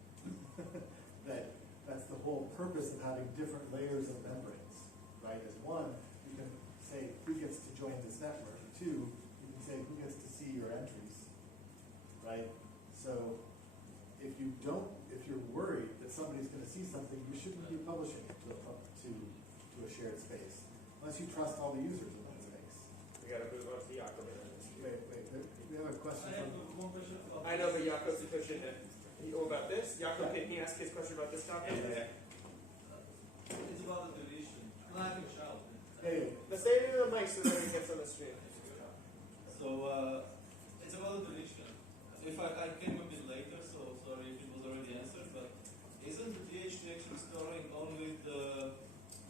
That's the whole purpose of having different layers of membranes, right? As one, you can say who gets to join this network. Two, you can say who gets to see your entries, right? So if you're worried that somebody's going to see something, you shouldn't be publishing it to a shared space, unless you trust all the users in that space. We gotta move on to Jakob. Wait, we have a question from... one question. I know, but Jakob's pushing it. About this? Jakob, can he ask his question about this topic? It's about the deletion. Can I have a shout? Hey, Let's say it into the mic so that it gets on the stream. So it's about the deletion. So if I came a bit later, so sorry if it was already answered, but isn't the DHT actually storing only the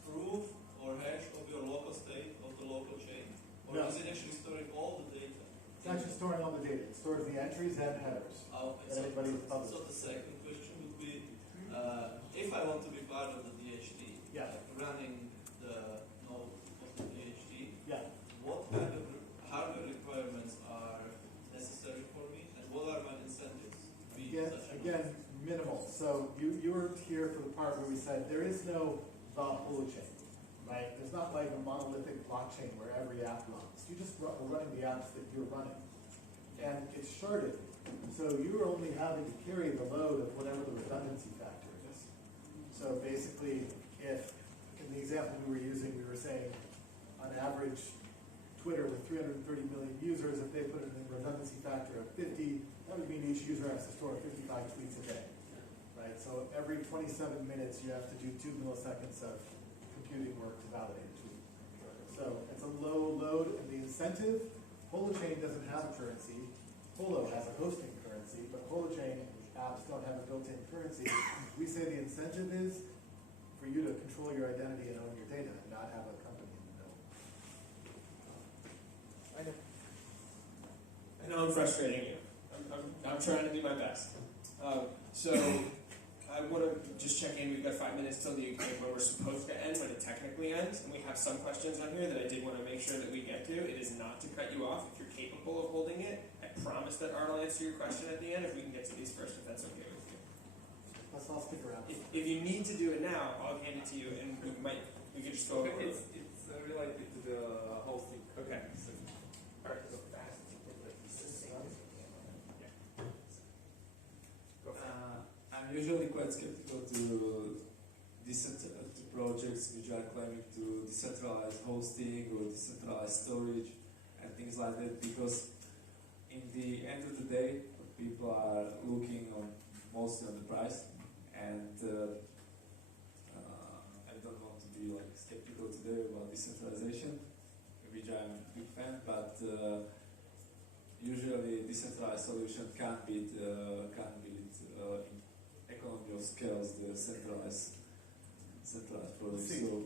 proof or hash of your local state of the local chain? Or No. is it actually storing all the data? it's actually storing all the data. It stores the entries and headers. Okay, that anybody publishes. so the second question would be, if I want to be part of the DHT, Yeah. like running the node of the DHT, Yeah. what kind of hardware requirements are necessary for me, and what are my incentives to be such a Again, minimal. So you were here for the part where we said there is no holochain, right? There's not like a monolithic blockchain where every app runs. You just are running the apps that you're running. And it's sharded. So you're only having to carry the load of whatever the redundancy factor is. So basically, if in the example we were using, we were saying on average, Twitter with 330 million users, if they put in a redundancy factor of 50, that would mean each user has to store 55 tweets a day, right? So every 27 minutes, you have to do 2 milliseconds of computing work to validate a tweet. So it's a low load, and the incentive, Holochain doesn't have a currency. Holo has a hosting currency, but Holochain apps don't have a built-in currency. We say the incentive is for you to control your identity and own your data, and not have a company in the middle. I know I'm frustrating you. I'm trying to do my best. So I want to just check in. We've got 5 minutes till the when we're supposed to end, when it technically ends, and we have some questions on here that I did want to make sure that we get to. It is not to cut you off. If you're capable of holding it, I promise that Art will answer your question at the end. If we can get to these first, if that's okay with you. I'll stick around. If you need to do it now, I'll hand it to you, and we can just go over it. It's related to the hosting. Okay. All right. Go fast. I'm usually quite skeptical to projects which are claiming to decentralize hosting or decentralized storage and things like that, because in the end of the day, people are looking mostly on the price, and I don't want to be like skeptical today about decentralization, which I'm a big fan, but usually decentralized solution can't beat in economy of scales the centralized products. See, So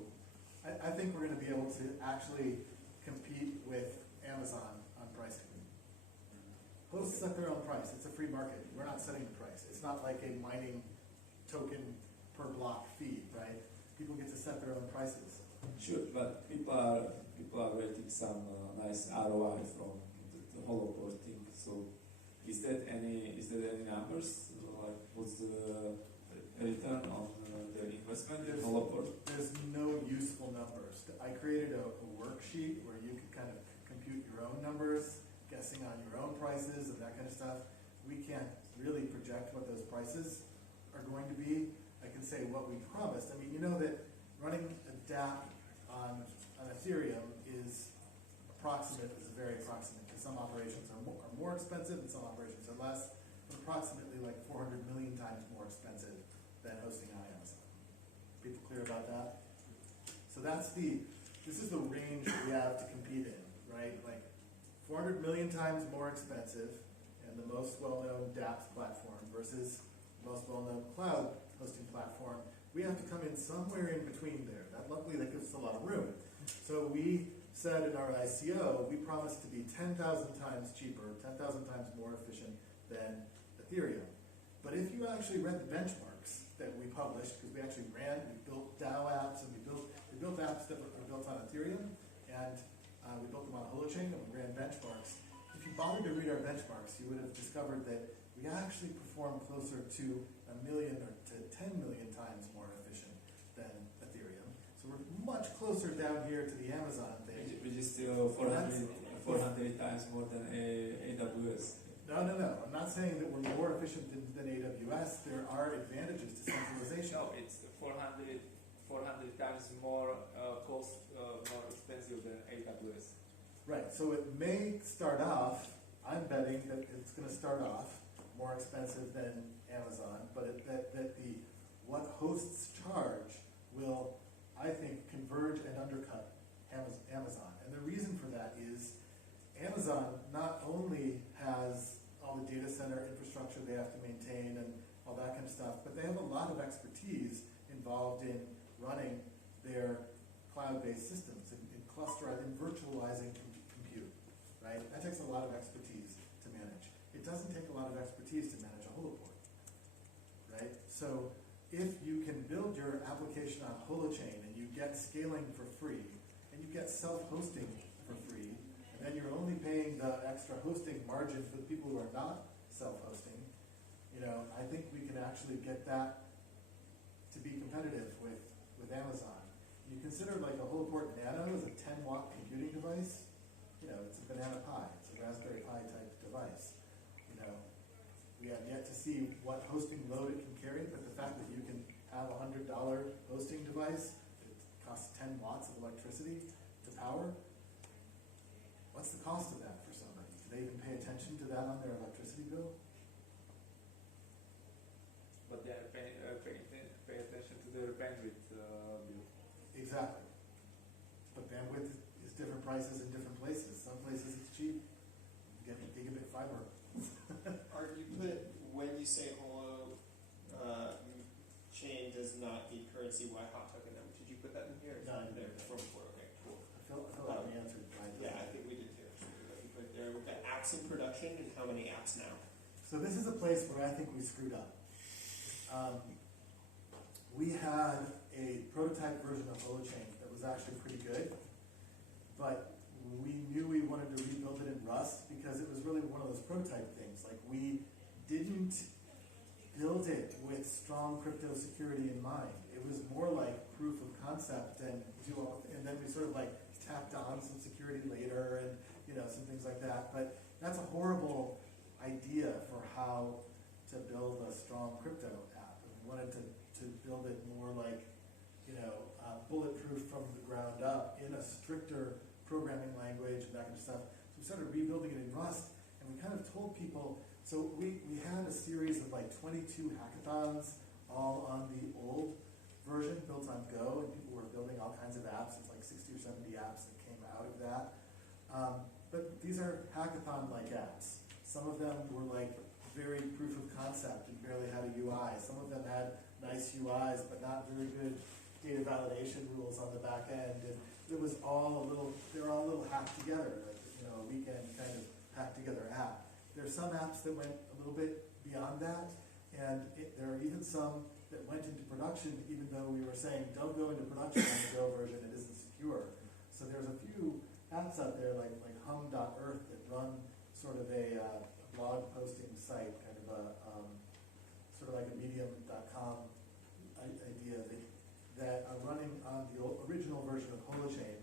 I think we're going to be able to actually compete with Amazon on pricing. Hosts set their own price. It's a free market. We're not setting the price. It's not like a mining token per block fee, right? People get to set their own prices. sure, but people are getting some nice ROI from the Holoport thing. So is that any numbers? Like what's the return on their investment in Holoport? There's no useful numbers. I created a worksheet where you could kind of compute your own numbers, guessing on your own prices and that kind of stuff. We can't really project what those prices are going to be. I can say what we promised. I mean, you know that running a dApp on Ethereum is very approximate, because some operations are more expensive and some operations are less, but approximately like 400 million times more expensive than hosting on Amazon. People clear about that? So this is the range we have to compete in, right? Like 400 million times more expensive and the most well-known dApps platform versus the most well-known cloud hosting platform. We have to come in somewhere in between there. Luckily, that gives us a lot of room. So we said in our ICO, we promised to be 10,000 times cheaper, 10,000 times more efficient than Ethereum. But if you actually read the benchmarks that we published, because we built DAO apps, and we built apps that are built on Ethereum, and we built them on Holochain, and we ran benchmarks. If you bothered to read our benchmarks, you would have discovered that we actually perform closer to 1 million or to 10 million times more efficient than Ethereum. So we're much closer down here to the Amazon thing. Which is still 400 times more than AWS. No. I'm not saying that we're more efficient than AWS. There are advantages to centralization. No, it's 400 times more more expensive than AWS. Right, so it may start off, I'm betting that it's going to start off more expensive than Amazon, but what hosts charge will, I think, converge and undercut Amazon. And the reason for that is Amazon not only has all the data center infrastructure they have to maintain and all that kind of stuff, but they have a lot of expertise involved in running their cloud-based systems, in virtualizing compute, right? That takes a lot of expertise to manage. It doesn't take a lot of expertise to manage a Holoport, right? So if you can build your application on Holochain and you get scaling for free, and you get self-hosting for free, and then you're only paying the extra hosting margin for the people who are not self-hosting, I think we can actually get that to be competitive with Amazon. You consider like a Holoport Nano as a 10-watt computing device, it's a banana pie, it's a Raspberry Pi type device. We have yet to see what hosting load it can carry, but the fact that you can have a $100 hosting device that costs 10 watts of electricity to power, what's the cost of that for somebody? Do they even pay attention to that on their electricity bill? But they are pay attention to their bandwidth bill. Exactly. But bandwidth is different prices in different places. Some places it's cheap. You get gigabit fiber. Art, when you say Holochain does not need currency, why hot token them? Did you put that in here? No, I there before. Okay, cool. I feel like we answered right. Yeah, I think we did too. You put there. We've got apps in production, and how many apps now? So this is a place where I think we screwed up. We had a prototype version of Holochain that was actually pretty good, but we knew we wanted to rebuild it in Rust because it was really one of those prototype things. Like, we didn't build it with strong crypto security in mind. It was more like proof of concept and then we sort of like tacked on some security later and some things like that. But that's a horrible idea for how to build a strong crypto app. We wanted to build it more like bulletproof from the ground up in a stricter programming language and that kind of stuff. So we started rebuilding it in Rust, and we kind of told people, so we had a series of like 22 hackathons all on the old version built on Go, and people were building all kinds of apps. It's like 60 or 70 apps that came out of that. but these are hackathon-like apps. Some of them were like very proof of concept and barely had a UI. Some of them had nice UIs, but not very good data validation rules on the back end. And it was all they were all a little hacked together, like, a weekend kind of hacked together app. There are some apps that went a little bit beyond that, and there are even some that went into production, even though we were saying, don't go into production on the Go version, it isn't secure. So there's a few apps out there like hum.earth that run sort of a blog posting site, kind of a sort of like a medium.com idea that are running on the original version of Holochain.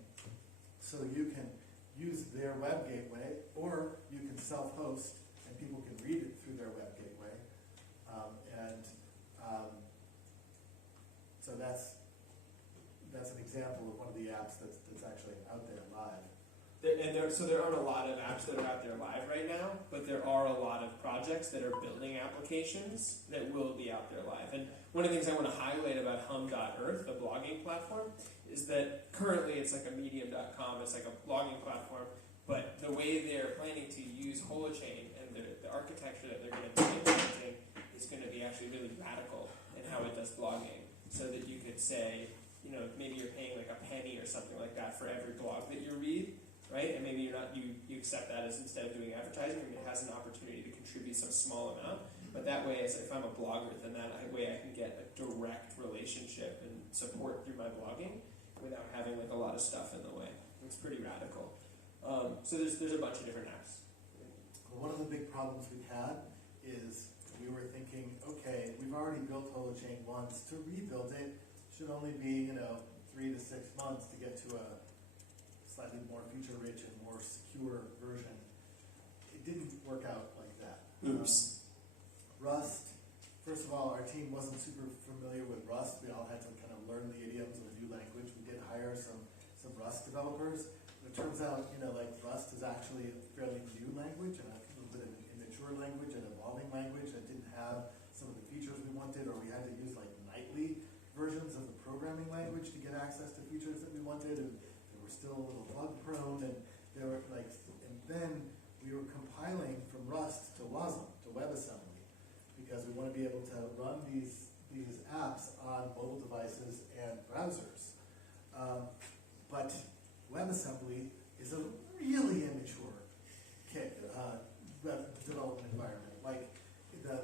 So you can use their web gateway, or you can self-host and people can read it through their web gateway. So that's an example of one of the apps that's actually out there live. So there aren't a lot of apps that are out there live right now, but there are a lot of projects that are building applications that will be out there live. And one of the things I want to highlight about hum.earth, the blogging platform, is that currently it's like a medium.com, it's like a blogging platform, but the way they're planning to use Holochain and the architecture that they're going to be implementing is going to be actually really radical in how it does blogging. So that you could say, maybe you're paying like a penny or something like that for every blog that you read, right? And maybe you accept that as, instead of doing advertising, it has an opportunity to contribute some small amount. But that way, if I'm a blogger, then that way I can get a direct relationship and support through my blogging without having like a lot of stuff in the way. It's pretty radical. So there's a bunch of different apps. One of the big problems we had is we were thinking, okay, we've already built Holochain once. To rebuild it should only be 3 to 6 months to get to a slightly more feature-rich and more secure version. It didn't work out like that. Oops. Rust, first of all, our team wasn't super familiar with Rust. We all had to kind of learn the idioms of a new language. We did hire some Rust developers. But it turns out, Rust is actually a fairly new language and a little bit of an immature language and evolving language that didn't have some of the features we wanted, or we had to use like nightly versions of the programming language to get access to features that we wanted, and they were still a little bug prone, and they were like, and then we were compiling from Rust to WASM, to WebAssembly, because we want to be able to run these apps on mobile devices and browsers. But WebAssembly is a really immature web development environment. Like the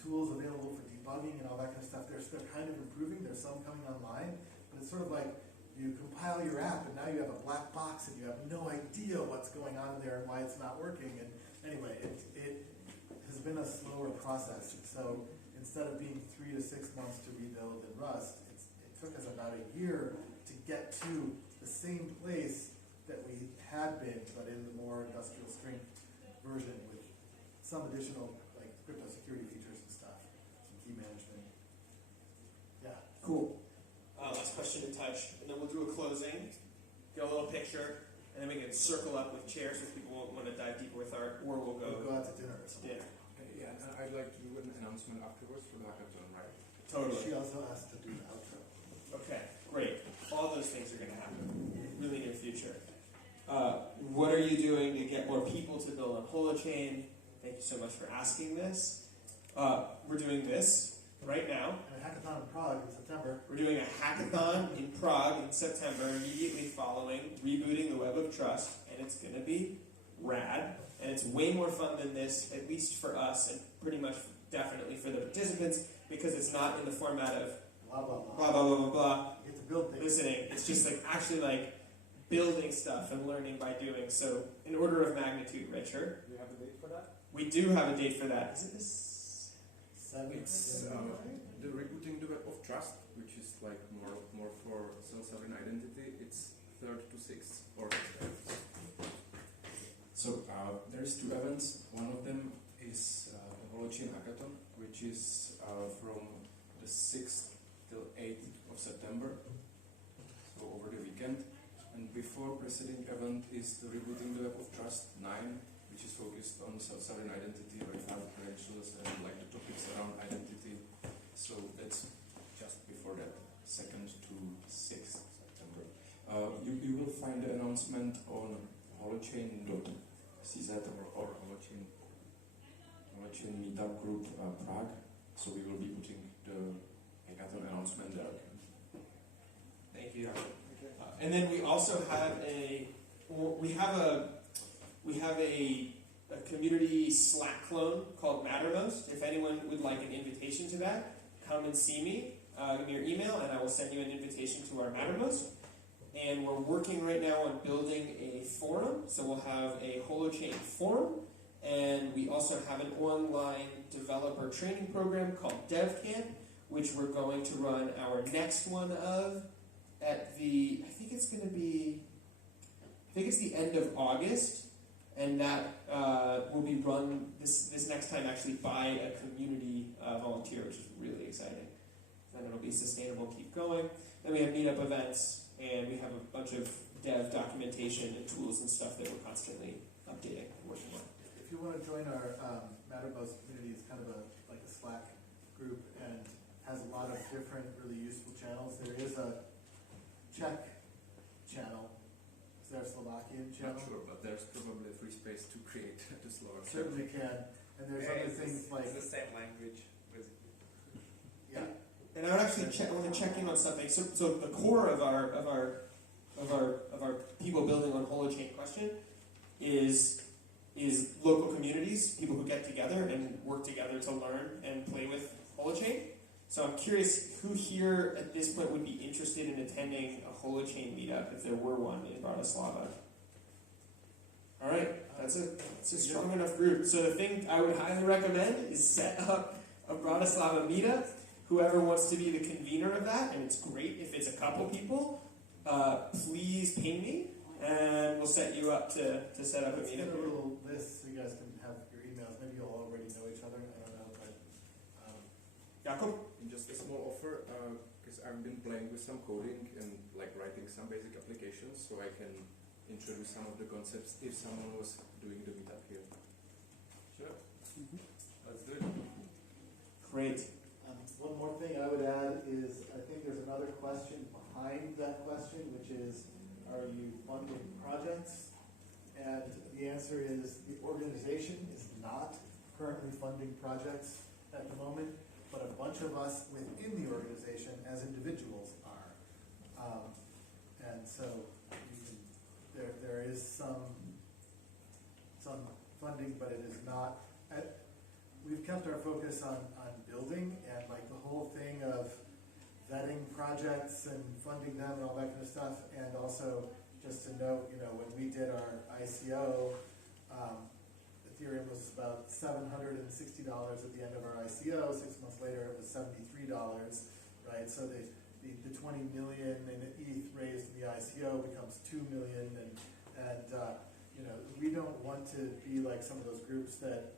tools available for debugging and all that kind of stuff, they're kind of improving. There's some coming online, but it's sort of like you compile your app and now you have a black box and you have no idea what's going on in there and why it's not working. And anyway, it has been a slower process. So instead of being 3 to 6 months to rebuild in Rust, it took us about a year to get to the same place that we had been, but in the more industrial strength version with some additional like crypto security features and stuff, some key management. Yeah. Cool. Last question to touch, and then we'll do a closing, get a little picture, and then we can circle up with chairs if people want to dive deeper with art, or we'll go out to dinner or something. Dinner. Okay, yeah, and I'd like to do an announcement afterwards for the hackathon, right? Totally. She also asked to do the outro. Okay, great. All those things are going to happen really near future. What are you doing to get more people to build on Holochain? Thank you so much for asking this. We're doing this right now. And a hackathon in Prague in September. We're doing a hackathon in Prague in September, immediately following Rebooting the Web of Trust, and it's going to be rad. And it's way more fun than this, at least for us, and pretty much definitely for the participants, because it's not in the format of blah, blah, blah. Blah, blah, blah, blah, blah. You get to build things. Listening. It's just like actually like building stuff and learning by doing. So in order of magnitude richer. Do you have a date for that? We do have a date for that. Is it this? It's the Rebooting the Web of Trust, which is like more for self-sovereign identity. It's 3rd to 6th or So there's 2 events. One of them is the Holochain Hackathon, which is from the 6th till 8th of September, so over the weekend. And before preceding event is the Rebooting the Web of Trust 9, which is focused on self-sovereign identity, verified credentials, and like the topics around identity. So that's just before that, 2nd to 6th September. You will find the announcement on holochain.cz or holochain meetup group Prague. So we will be putting the hackathon announcement there. Thank you. And then we also have a community Slack clone called Mattermost. If anyone would like an invitation to that, come and see me. Give me your email, and I will send you an invitation to our Mattermost. And we're working right now on building a forum. So we'll have a Holochain forum, and we also have an online developer training program called DevCamp, which we're going to run our next one of at the, I think it's the end of August, and that will be run this next time actually by a community volunteer, which is really exciting. And it'll be sustainable, keep going. Then we have meetup events, and we have a bunch of dev documentation and tools and stuff that we're constantly updating and working on. If you want to join our Mattermost community, it's kind of like a Slack group and has a lot of different really useful channels. There is a Czech channel. Is there a Slovakian channel? Not sure, but there's probably a free space to create the Slovak. Certainly can. And there's other things like it's the same language, basically. yeah. And I would actually want to check in on something. So the core of our people building on Holochain question is local communities, people who get together and work together to learn and play with Holochain. So I'm curious who here at this point would be interested in attending a Holochain meetup if there were one in Bratislava. All right, that's a strong enough group. So the thing I would highly recommend is set up a Bratislava meetup. Whoever wants to be the convener of that, and it's great if it's a couple people, please ping me, and we'll set you up to set up a Let's meetup. get a little list so you guys can have your emails. Maybe you'll already know each other. I don't know, but Jakob? Just a small offer, because I've been playing with some coding and like writing some basic applications, so I can introduce some of the concepts if someone was doing the meetup here. Sure. Let's do it. Great. one more thing I would add is I think there's another question behind that question, which is, are you funding projects? And the answer is the organization is not currently funding projects at the moment, but a bunch of us within the organization as individuals are. And so there is some funding, but it is not. We've kept our focus on building, and like the whole thing of vetting projects and funding them and all that kind of stuff. And also, just to note, when we did our ICO, Ethereum was about $760 at the end of our ICO. 6 months later, it was $73, right? So the 20 million in ETH raised in the ICO becomes 2 million, and we don't want to be like some of those groups that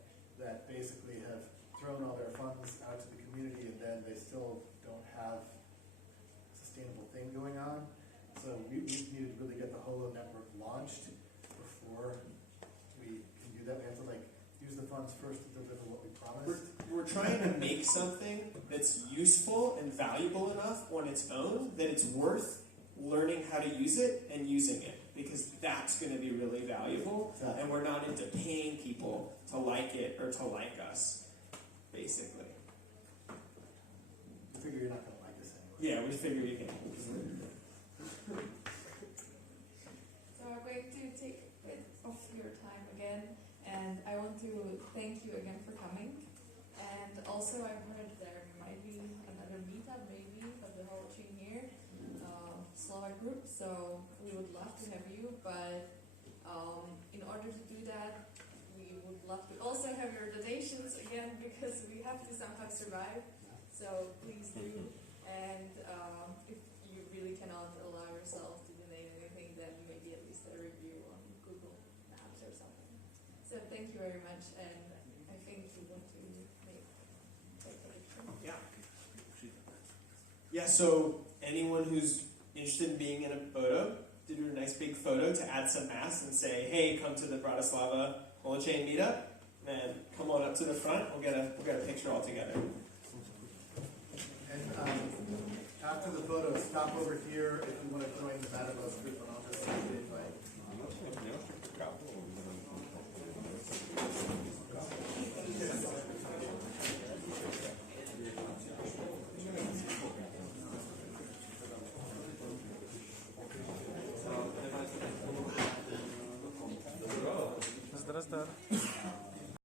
basically have thrown all their funds out to the community and then they still don't have a sustainable thing going on. So we need to really get the Holo network launched before we can do that. We have to use the funds first to deliver what we promised. We're trying to make something that's useful and valuable enough on its own that it's worth learning how to use it and using it, because that's going to be really valuable. Exactly. And we're not into paying people to like it or to like us, basically. We figure you're not going to like us anyway. Yeah, we figure you can. So I'm going to take a bit of your time again, and I want to thank you again for coming. And also I've heard there might be another meetup maybe of the Holochain here, Slovak group, so we would love to have you, but in order to do that, we would love to also have your donations again, because we have to somehow survive, so please do. And if you really cannot allow yourself to donate anything, then maybe at least a review on Google Maps or something. So thank you very much, and I think you want to make a prediction. Yeah. Yeah, so anyone who's interested in being in a photo, to do a nice big photo to add some mass and say, hey, come to the Bratislava Holochain meetup, and come on up to the front, we'll get a picture all together. And after the photo, stop over here if you want to join the Mattermost group, and I'll just send you an invite. travel, or are we going to